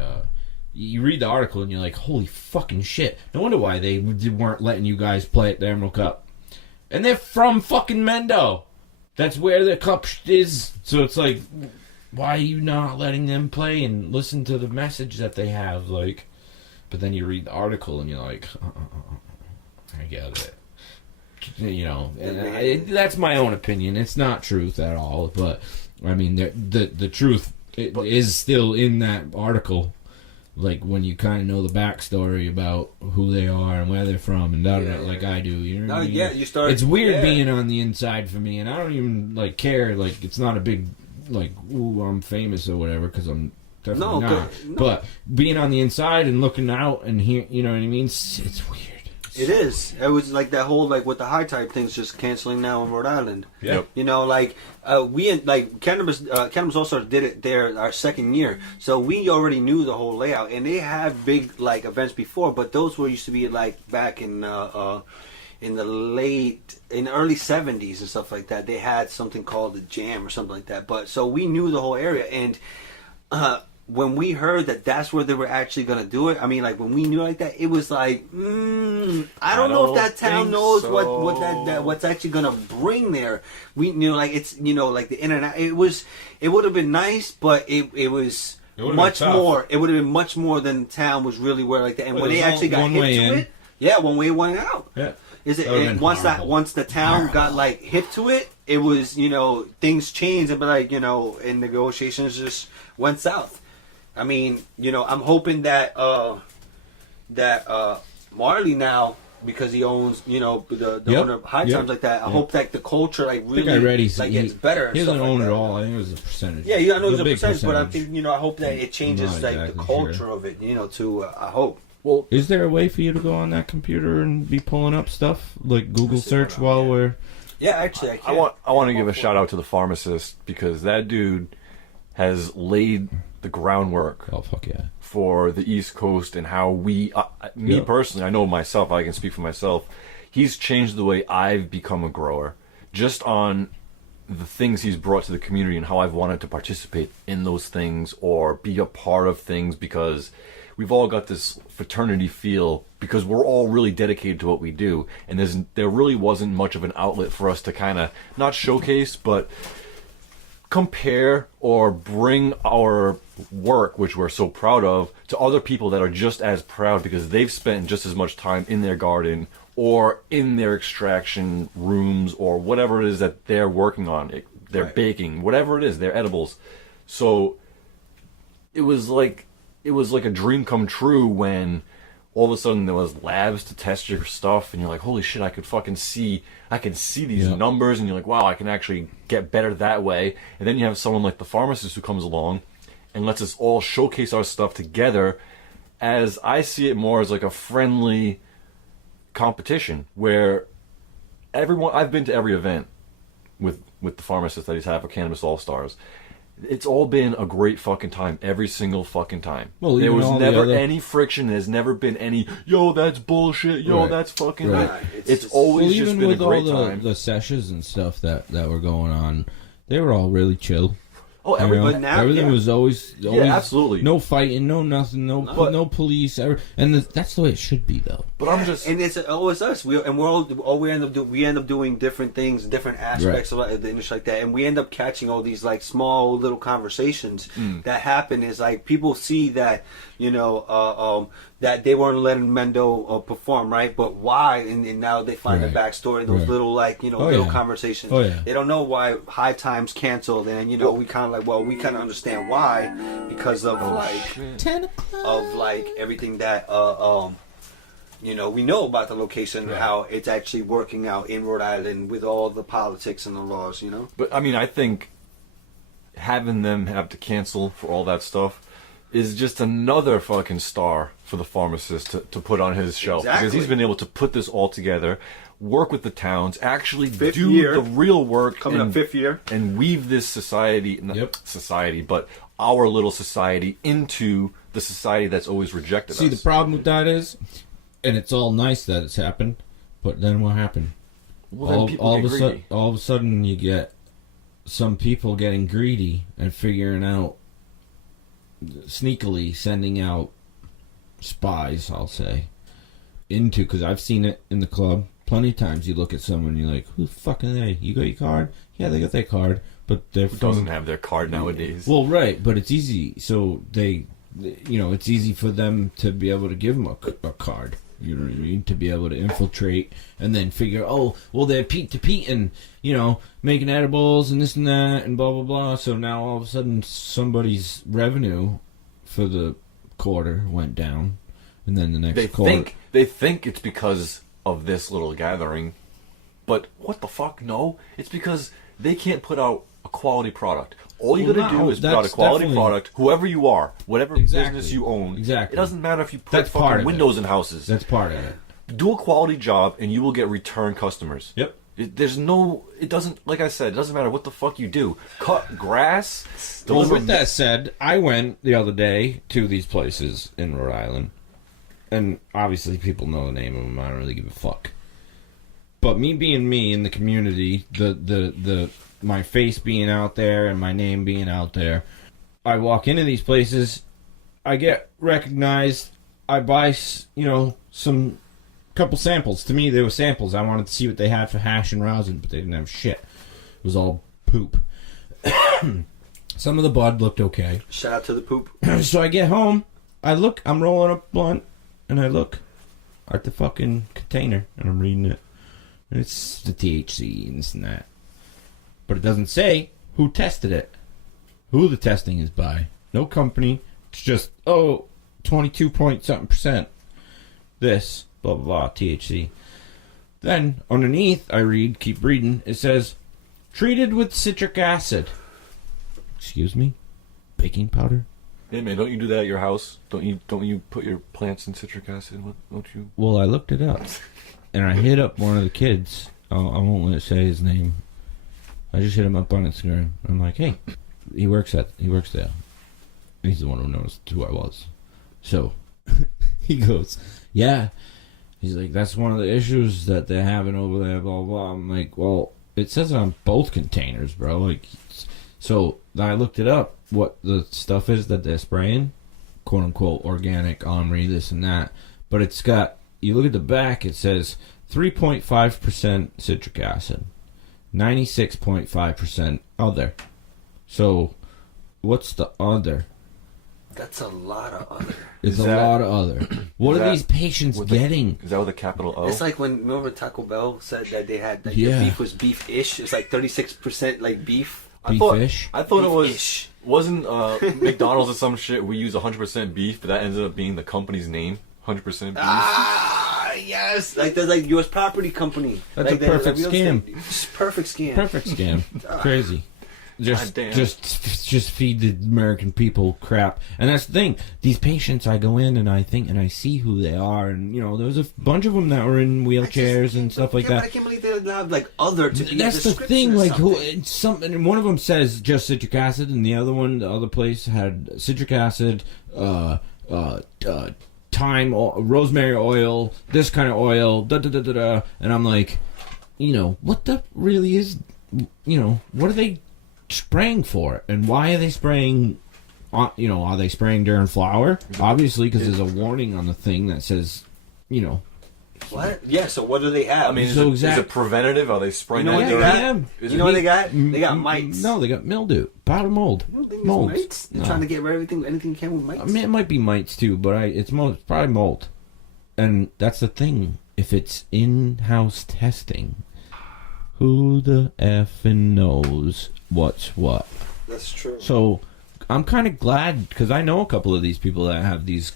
you read the article and you're like, holy fucking shit! No wonder why they weren't letting you guys play at the Emerald Cup. And they're from fucking Mendo. That's where the cup is. So it's like, why are you not letting them play and listen to the message that they have? Like, but then you read the article and you're like, I get it. That's my own opinion. It's not truth at all. But I mean, the truth is still in that article. Like when you kind of know the backstory about who they are and where they're from and like I do. You know what I mean? Yeah, you start. It's weird yeah. being on the inside for me, and I don't even care. Like it's not a big ooh, I'm famous or whatever, because I'm definitely not. No. But being on the inside and looking out and here, you know what I mean? It's weird. It is. It was like that whole like with the high tide things just canceling now in Rhode Island. Yeah. Yep. You know, like Cannabis All Stars did it there our second year, so we already knew the whole layout, and they had big like events before, but those were used to be like back in the early 70s and stuff like that. They had something called the Jam or something like that, but so we knew the whole area, and when we heard that that's where they were actually going to do it, I mean, like when we knew like that, it was like, I don't know if that town think knows so. what's actually going to bring there. We knew like it's like the internet. It would have been nice, but it was would've much been tough. more. It would have been much more than the town was really where like that. And Well, when they there's actually got one hit way to in. it, yeah, one way, one out. Yeah. Is it That would've and been horrible. once the town got like hip to it, it was things changed and like and negotiations just went south. I mean, I'm hoping that Marley now, because he owns the Yep. owner of High Yep. Times like that. I Yep. hope that the culture like I really think I read like gets better. He and doesn't stuff own like it that. all. I think it was a percentage. Yeah, I know The there's a big percentage, but I think I hope that it changes Not like the exactly culture sure. of it. To I hope. Well, Is there a way for you to go on that computer and be pulling up stuff like Google search hold on, while yeah. we're? Yeah, actually, I can. I want to give a shout out to the pharmacist because that dude has laid the groundwork Oh fuck yeah! for the East Coast and how me Yeah. personally, I know myself, I can speak for myself. He's changed the way I've become a grower just on the things he's brought to the community and how I've wanted to participate in those things or be a part of things because we've all got this fraternity feel because we're all really dedicated to what we do and there really wasn't much of an outlet for us to kind of not showcase but compare or bring our work, which we're so proud of, to other people that are just as proud because they've spent just as much time in their garden or in their extraction rooms or whatever it is that they're working on. They're Right. baking, whatever it is, they're edibles. So it was like a dream come true when all of a sudden there was labs to test your stuff and you're like, holy shit, I can see these Yeah. numbers, and you're like, wow, I can actually get better that way. And then you have someone like the pharmacist who comes along and lets us all showcase our stuff together, as I see it more as like a friendly competition where I've been to every event with the pharmacist that he's had for Cannabis All Stars. It's all been a great fucking time every single fucking time. Well, there even was all the never other- any friction. There's never been any, yo, that's bullshit. Yo, Right. that's fucking. Right. It's It's always Well, just even been a with all great time. the sessions and stuff that were going on, they were all really chill. Oh, everybody. But now- everything yeah. was always absolutely. no fighting, no nothing, no police, and that's the way it should be though. But I'm just. And it's always us. We end up doing different things, different aspects of the industry like that, and we end up catching all these like small little conversations that happen. Is like people see that that they weren't letting Mendo perform, right? But why? And now they find the Right. backstory and those Right. little like Oh, little yeah. conversations. Oh, yeah. They don't know why High Times canceled, and we kind of like we kind of understand why because of like. 10 o'clock. Of like everything that we know about the location and how it's actually working out in Rhode Island with all the politics and the laws, But I mean, I think having them have to cancel for all that stuff is just another fucking star for the pharmacist to put on his shelf because Exactly. he's been able to put this all together, work with the towns, actually Fifth do year. the real work, Coming up 5th year. and weave this society, not Yep. society, but our little society into the society that's always rejected See, us. the problem with that is, and it's all nice that it's happened, but then what happened? Well, then people all get greedy. of a sudden, you get some people getting greedy and figuring out, sneakily sending out spies, I'll say, because I've seen it in the club plenty of times. You look at someone, and you're like, who the fuck are they? You got your card? Yeah, they got their card, but they're Who doesn't have their card nowadays? Well, right, but it's easy. So it's easy for them to be able to give them a card. You know what I mean? To be able to infiltrate and then figure, they're Pete to Pete and, making edibles and this and that and blah, blah, blah. So now all of a sudden somebody's revenue for the quarter went down. And then the next quarter. They think it's because of this little gathering, but what the fuck? No, it's because they can't put out a quality product. All you Well, gotta no, do is put out a that's quality definitely- product, whoever you are, whatever Exactly. business you own. Exactly. It doesn't matter if you put That's part fucking of it. windows in houses. That's part of it. Do a quality job, and you will get return customers. Yep. It doesn't, like I said, it doesn't matter what the fuck you do. Cut grass. Well, those with are- that said, I went the other day to these places in Rhode Island, and obviously people know the name of them. I don't really give a fuck. But me being me in the community, the my face being out there and my name being out there, I walk into these places, I get recognized. I buy, some couple samples. To me, they were samples. I wanted to see what they had for hash and rosin, but they didn't have shit. It was all poop. Some of the bud looked okay. Shout out to the poop. So I get home, I'm rolling up a blunt, and I look at the fucking container, and I'm reading it. And it's the THC and this and that. But it doesn't say who tested it, who the testing is by. No company. It's just, 22 point something percent. This, blah, blah, blah, THC. Then, underneath, keep reading, it says, treated with citric acid. Excuse me? Baking powder? Hey man, don't you do that at your house? Don't you put your plants in citric acid? Don't you? Well, I looked it up, and I hit up one of the kids. I won't say his name. I just hit him up on Instagram. I'm like, hey, he works there. He's the one who knows who I was. So he goes, yeah. He's like, that's one of the issues that they're having over there. Blah blah. I'm like, well, it says it on both containers, bro. Like, so I looked it up. What the stuff is that they're spraying, quote unquote, organic, Omri, this and that. But it's got, you look at the back, it says 3.5% citric acid, 96.5% other. So, what's the other? That's a lot of other. It's Is a that- lot of other. What is are that these patients with the- getting? Is that with a capital O? It's like when, remember Taco Bell said that they had, that Yeah. their beef was beef-ish? It's like 36% like beef. I thought Beefish? it was Beef-ish. wasn't McDonald's or some shit. We use 100% beef, but that ended up being the company's name. 100% beef. Ah, yes. Like there's like U.S. property company. That's like a perfect real scam. estate. It's perfect scam. Perfect scam. Crazy. God damn. Just feed the American people crap. And that's the thing. These patients, I go in and I think and I see who they are, and there was a bunch of them that were in wheelchairs and stuff like But I that. can't believe they allowed like other to be a That's the description thing. or Like who? something. It's something. And one of them says just citric acid, and the other place had citric acid, thyme, rosemary oil, this kind of oil, da da da da da. And I'm like, what the really is, what are they spraying for, and why are they spraying? Are they spraying during flower? Obviously, because there's a warning on the thing that says, What? Yeah. So what do they have? I mean, So is it preventative? Are they spraying You know that what they during- got? Is You it know what meat? they got? They got mites. No, they got mildew, powder mold, You don't think it's mold. mites? They're No. trying to get rid of anything you can with mites. I mean, it might be mites too, but it's probably mold, and that's the thing. If it's in-house testing, who the effing knows what's what? That's true. So I'm kind of glad because I know a couple of these people that have these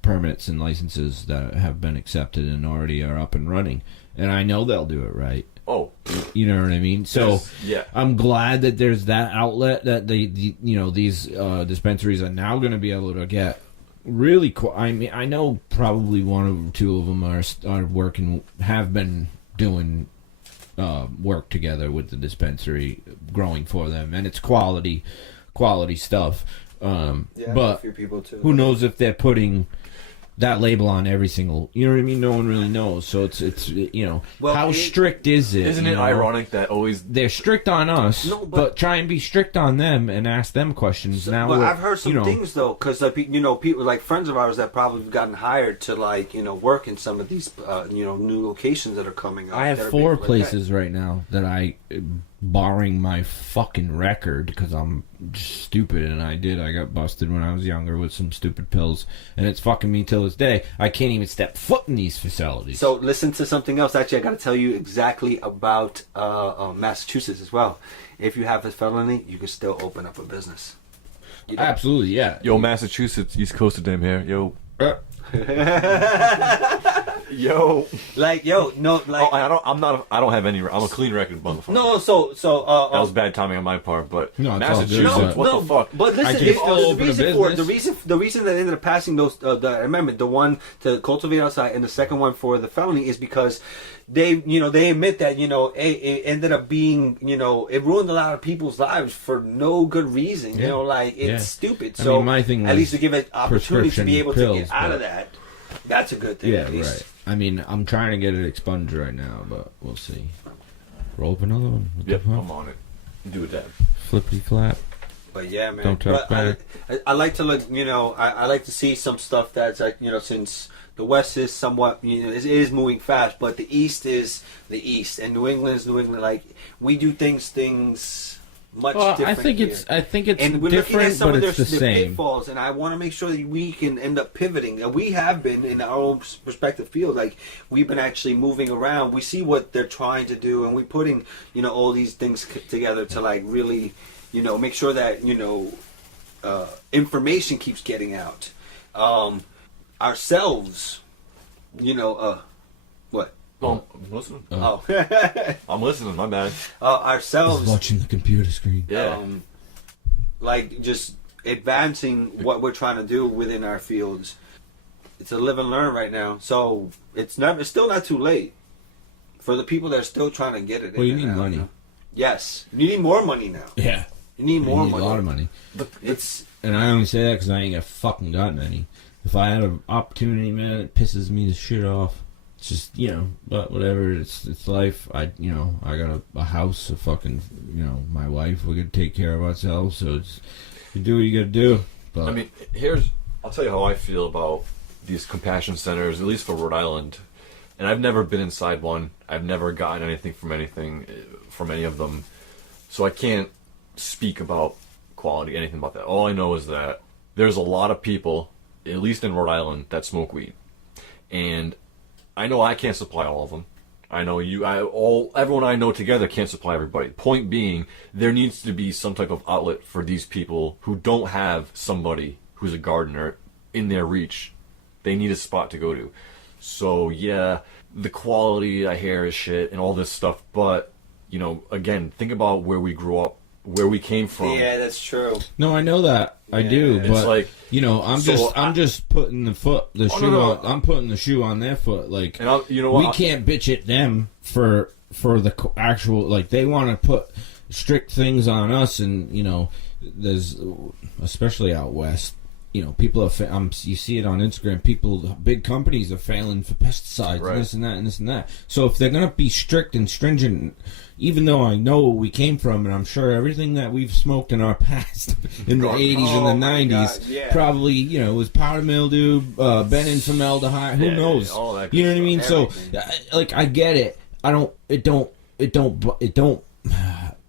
permits and licenses that have been accepted and already are up and running, and I know they'll do it right. Oh, You know what I mean? So yes, yeah. I'm glad that there's that outlet that these dispensaries are now going to be able to get really. I mean, I know probably one or two of them are working, have been doing work together with the dispensary, growing for them, and it's quality stuff. Yeah, But a few people too. who knows if they're putting that label on every single, you know what I mean? No one really knows. So it's Well, how strict is it? Isn't you it know? ironic that always They're strict on us, No, but, but- try and be strict on them and ask them questions. Now, But we're- I've heard some things though, because people like friends of ours that probably have gotten hired to work in some of these new locations that are coming up. I that have are 4 big like that. places right now that I, barring my fucking record, because I'm stupid and I got busted when I was younger with some stupid pills, and it's fucking me till this day. I can't even step foot in these facilities. So listen to something else. Actually, I got to tell you exactly about Massachusetts as well. If you have a felony, you can still open up a business. You know? Absolutely, yeah. Yo, Massachusetts, East Coast of damn hair. Yo, Yo. Like, yo, no, like, Oh, I don't have any. I'm a clean record, motherfucker. no, so, That was bad timing on my part, but No, it's all good, Massachusetts, but- what the fuck? But listen, I can if, still the open a reason for business. the reason that ended up passing those the amendment, the one to cultivate outside, and the second one for the felony, is because they admit that it ended up being it ruined a lot of people's lives for no good reason. Yeah. Like it's Yeah. stupid. I So mean, my thing at was least to give it opportunity to be prescription able to pills, get out of but- that, that's a good thing. Yeah, at least. right. I mean, I'm trying to get it expunged right now, but we'll see. Roll up another one. What the Yep, fuck? I'm on it. Do that. Flippity flap. But yeah, man. Don't talk But back. I like to look. I like to see some stuff that's since the West is somewhat it is moving fast, but the East is the East, and New England is New England. Like we do things much Well, different. I think here. it's And we're looking at different, some but of it's the their same. pitfalls, and I want to make sure that we can end up pivoting. And we have been in our own respective field. Like we've been actually moving around. We see what they're trying to do, and we're putting all these things together to like really make sure that information keeps getting out. Ourselves, what? Oh, I'm listening. Oh, I'm listening. My bad. ourselves. Watching the computer screen. Yeah. Like just advancing what we're trying to do within our fields. It's a live and learn right now, so it's still not too late for the people that are still trying to get it. Well, you in need and out, money. Yes, you need more money now. Yeah. You need more You need money. a lot of money. It's And I only say that because I ain't got fucking gotten any. If I had an opportunity, man, it pisses me the shit off. It's just, but whatever. It's life. I got a house, a fucking, my wife. We could take care of ourselves. So it's, you do what you gotta do. But I mean, I'll tell you how I feel about these compassion centers, at least for Rhode Island. And I've never been inside one. I've never gotten anything from any of them. So I can't speak about quality, anything about that. All I know is that there's a lot of people, at least in Rhode Island, that smoke weed. And I know I can't supply all of them. I know everyone I know together can't supply everybody. Point being, there needs to be some type of outlet for these people who don't have somebody who's a gardener in their reach. They need a spot to go to. So yeah, the quality I hear is shit and all this stuff, but again, think about where we grew up, where we came from. yeah, that's true. no, I know that. I do, It's but like- I'm just putting the shoe no. on. I'm putting the shoe on their foot. Like, And you know what? we can't bitch at them for the actual, like, they want to put strict things on us, and there's, especially out west, people are you see it on Instagram, big companies are failing for pesticides, Right. and this and that and this and that. So if they're gonna be strict and stringent, even though I know where we came from, and I'm sure everything that we've smoked in our past in the 80s Oh and the my 90s God, yeah. probably was powder mildew, bennin formaldehyde, who Yeah, knows, all that you know good what I mean? Everything. So like, I get it.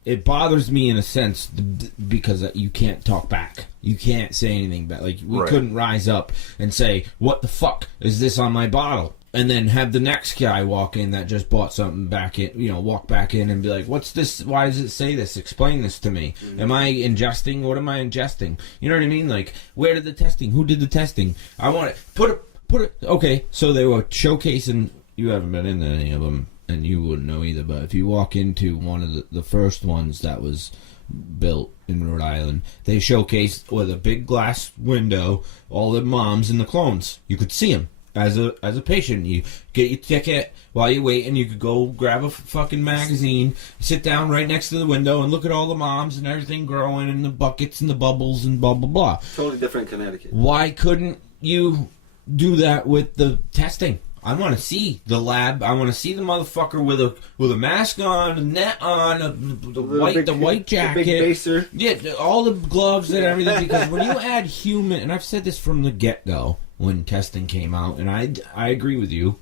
It bothers me in a sense because you can't talk back. You can't say anything back. Like, we Right. couldn't rise up and say, "What the fuck is this on my bottle?" And then have the next guy walk in that just bought something back in, walk back in and be like, "What's this? Why does it say this? Explain this to me. Am I ingesting? What am I ingesting?" You know what I mean? Like, where did the testing? Who did the testing? I want it. Put it. Okay, so they were showcasing. You haven't been in any of them, and you wouldn't know either. But if you walk into one of the first ones that was built in Rhode Island, they showcased with a big glass window all the moms and the clones. You could see them. As a patient, you get your ticket while you're waiting. You could go grab a fucking magazine, sit down right next to the window, and look at all the moms and everything growing, and the buckets and the bubbles and blah blah blah. Totally different in Connecticut. Why couldn't you do that with the testing? I want to see the lab. I want to see the motherfucker with a mask on, a net on, the white jacket, the big baser. yeah, all the gloves and everything. Because when you add human, and I've said this from the get-go when testing came out, and I agree with you,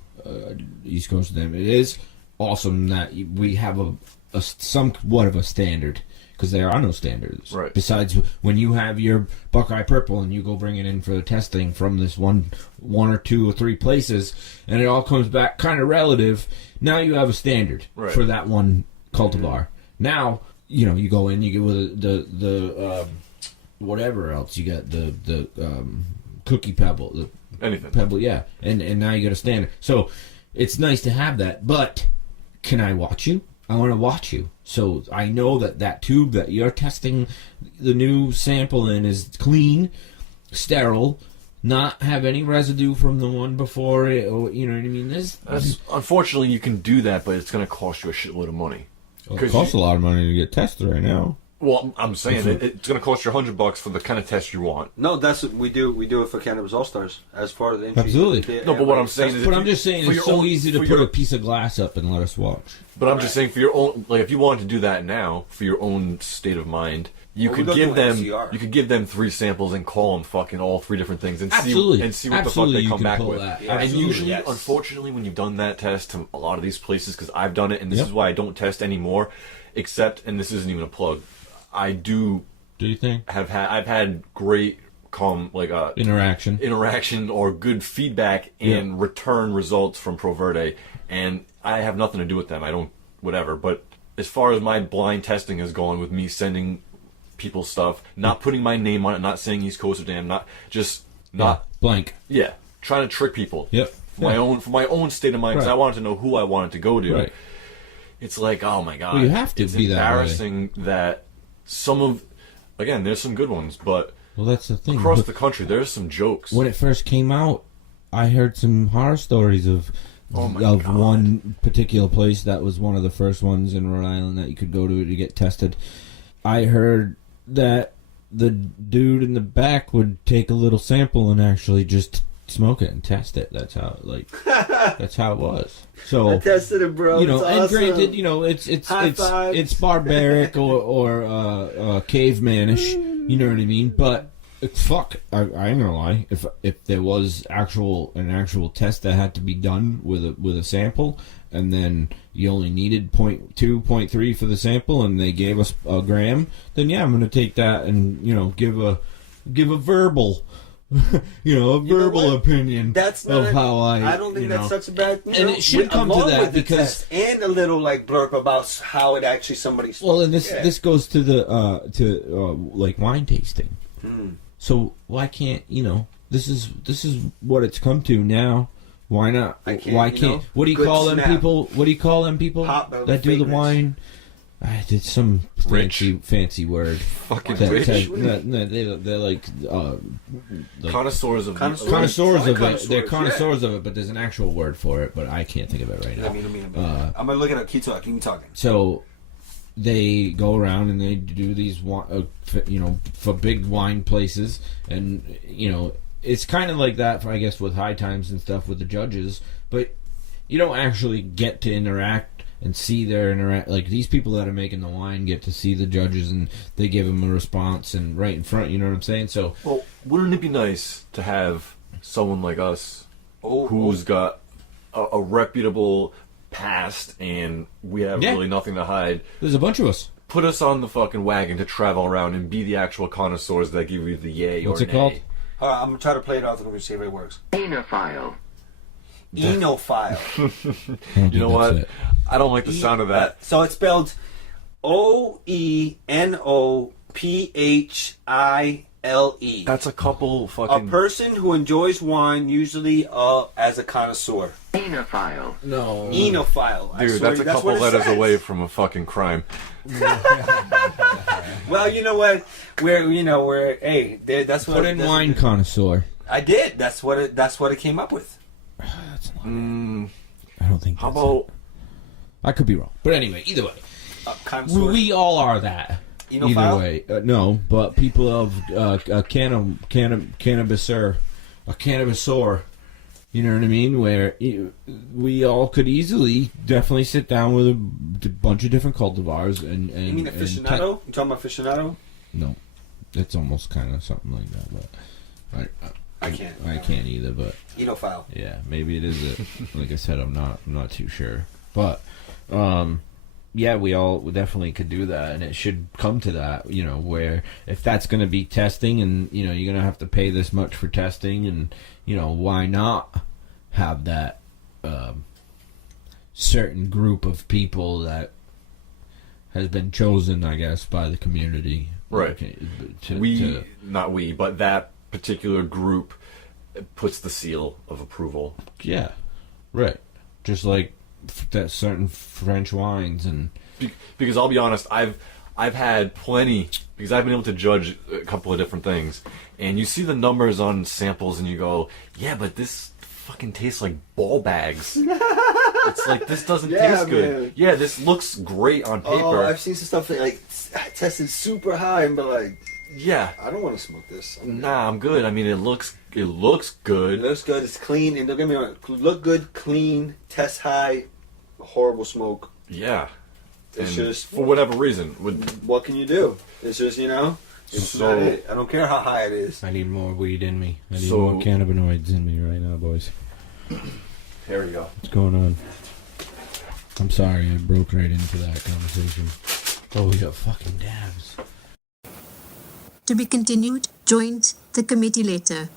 East Coast of them. It is awesome that we have a somewhat of a standard, because there are no standards. Right. Besides when you have your Buckeye Purple and you go bring it in for the testing from this one or two or three places, and it all comes back kind of relative. Now you have a standard Right. for that one cultivar. Now you go in, you get with the whatever else you got, the cookie pebble, the Anything. pebble, yeah, and now you got a standard. So it's nice to have that, but can I watch you? I want to watch you. So I know that tube that you're testing the new sample in is clean, sterile, not have any residue from the one before it, or, you know what I mean? Unfortunately, you can do that, but it's going to cost you a shitload of money. Well, it costs a lot of money to get tested right now. Well, I'm saying it's going to cost you $100 for the kind of test you want. No, that's what we do. We do it for Cannabis All Stars as part of the entry. Absolutely. No, but what I'm saying is, But I'm just saying it's so easy to put a piece of glass up and let us watch. But I'm just saying for your own, like if you wanted to do that now for your own state of mind, you Well, could we go give through them NCR. you could give them 3 samples and call them fucking all 3 different things and Absolutely. see what Absolutely, the you fuck they come can back pull with. that. Yeah. And Absolutely. usually, Yes. unfortunately, when you've done that test to a lot of these places, because I've done it, and this Yep. is why I don't test anymore, except, and this isn't even a plug, I do Do you think? I've had great interaction or good feedback and return results from Proverde, and I have nothing to do with them. I don't whatever. But as far as my blind testing has gone, with me sending people stuff, not putting my name on it, not saying East Coast or damn, not Blank. trying to trick people. Yep. For my own state of mind, because Right. I wanted to know who I wanted to go to. Right. It's like, oh my god, Well, you have to it's be that way. embarrassing that some of, again, there's some good ones, but Well, that's the thing. across the country, there's some jokes. When it first came out, I heard some horror stories of Oh my God. one particular place that was one of the first ones in Rhode Island that you could go to get tested. I heard that the dude in the back would take a little sample and actually just smoke it and test it. That's how that's how it was. So I tested it, bro. you know, It's and awesome. granted, you know, it's High fives. it's barbaric or cavemanish. You know what I mean? But fuck, I ain't gonna lie. If there was an actual test that had to be done with a sample, and then you only needed 0.2, 0.3 for the sample, and they gave us a gram, then yeah, I'm gonna take that and give a verbal. Verbal what? opinion That's of not, how I don't think that's such a bad thing. And it should come to along that with the because- test and a little like blurb about how it actually somebody. Well, and this Yeah. this goes to the like wine tasting. So why can't this is what it's come to now? Why not? I can't, Why you can't? know, What do you good call them snap. people? What do you call them people Pop- that do the fakeness. wine? I did some fancy word. Fucking That- rich. they're like Connoisseurs of connoisseurs of it. connoisseurs, They're connoisseurs of it, but there's an actual word for it, but I can't think of it right now. Let me. I'm gonna look it up. Keep talking. So they go around and they do these, for big wine places, and it's kind of like that, I guess, with High Times and stuff with the judges, but you don't actually get to interact and see their like these people that are making the wine get to see the judges and they give them a response and right in front. You know what I'm saying? So Well, wouldn't it be nice to have someone like us who's got a reputable past and we have Yeah. really nothing to hide? there's a bunch of us. Put us on the fucking wagon to travel around and be the actual connoisseurs that give you the yay What's or it called? nay. All right, I'm gonna try to play it off and see if it works. Enophile. Enophile. You know what? I don't like the sound of that. So it's spelled OENOPHILE. That's a couple A fucking. person who enjoys wine, usually as a connoisseur. Enophile. No. Enophile. I Dude, swear that's a to you, couple what it letters says. away from a fucking crime. Well, you know what? Hey, that's what. Put in that's- wine connoisseur. I did. That's what it came up with. That's not. Mm, I don't think. how that's about it. I could be wrong, but anyway, either way, Connoisseur. we all are that. Either Enophile? way, no, but people of cannabisor, a cannabisor. You know what I mean? Where we all could easily, definitely sit down with a bunch of different cultivars and You mean aficionado? You talking about aficionado? no, it's almost kind of something like that, but I can't. I can't either. But Enophile. yeah, maybe it is it. Like I said, I'm not too sure, but yeah, we definitely could do that, and it should come to that, where if that's going to be testing, and you're going to have to pay this much for testing, and why not have that certain group of people that has been chosen, I guess, by the community, Right. Okay, but that particular group puts the seal of approval. yeah, right. just like that certain French wines and. Because I'll be honest, I've had plenty, because I've been able to judge a couple of different things, and you see the numbers on samples and you go, yeah, but this fucking tastes like ball bags. It's like, this doesn't taste good. Man. Yeah, this looks great on paper. Oh, I've seen some stuff that like tested super high and be like, yeah. I don't want to smoke this. Nah, I'm good. I mean, it looks It good. looks good. It's clean, and don't get me wrong. Look good, clean, test high, horrible smoke. Yeah. It's And just for whatever reason, with what can you do? It's just it's So- not it. I don't care how high it is. I need more weed in me. I need So- more cannabinoids in me right now, boys. here we go. What's going on? I'm sorry, I broke right into that conversation. Oh, we got fucking dabs. To be continued. Join the committee later.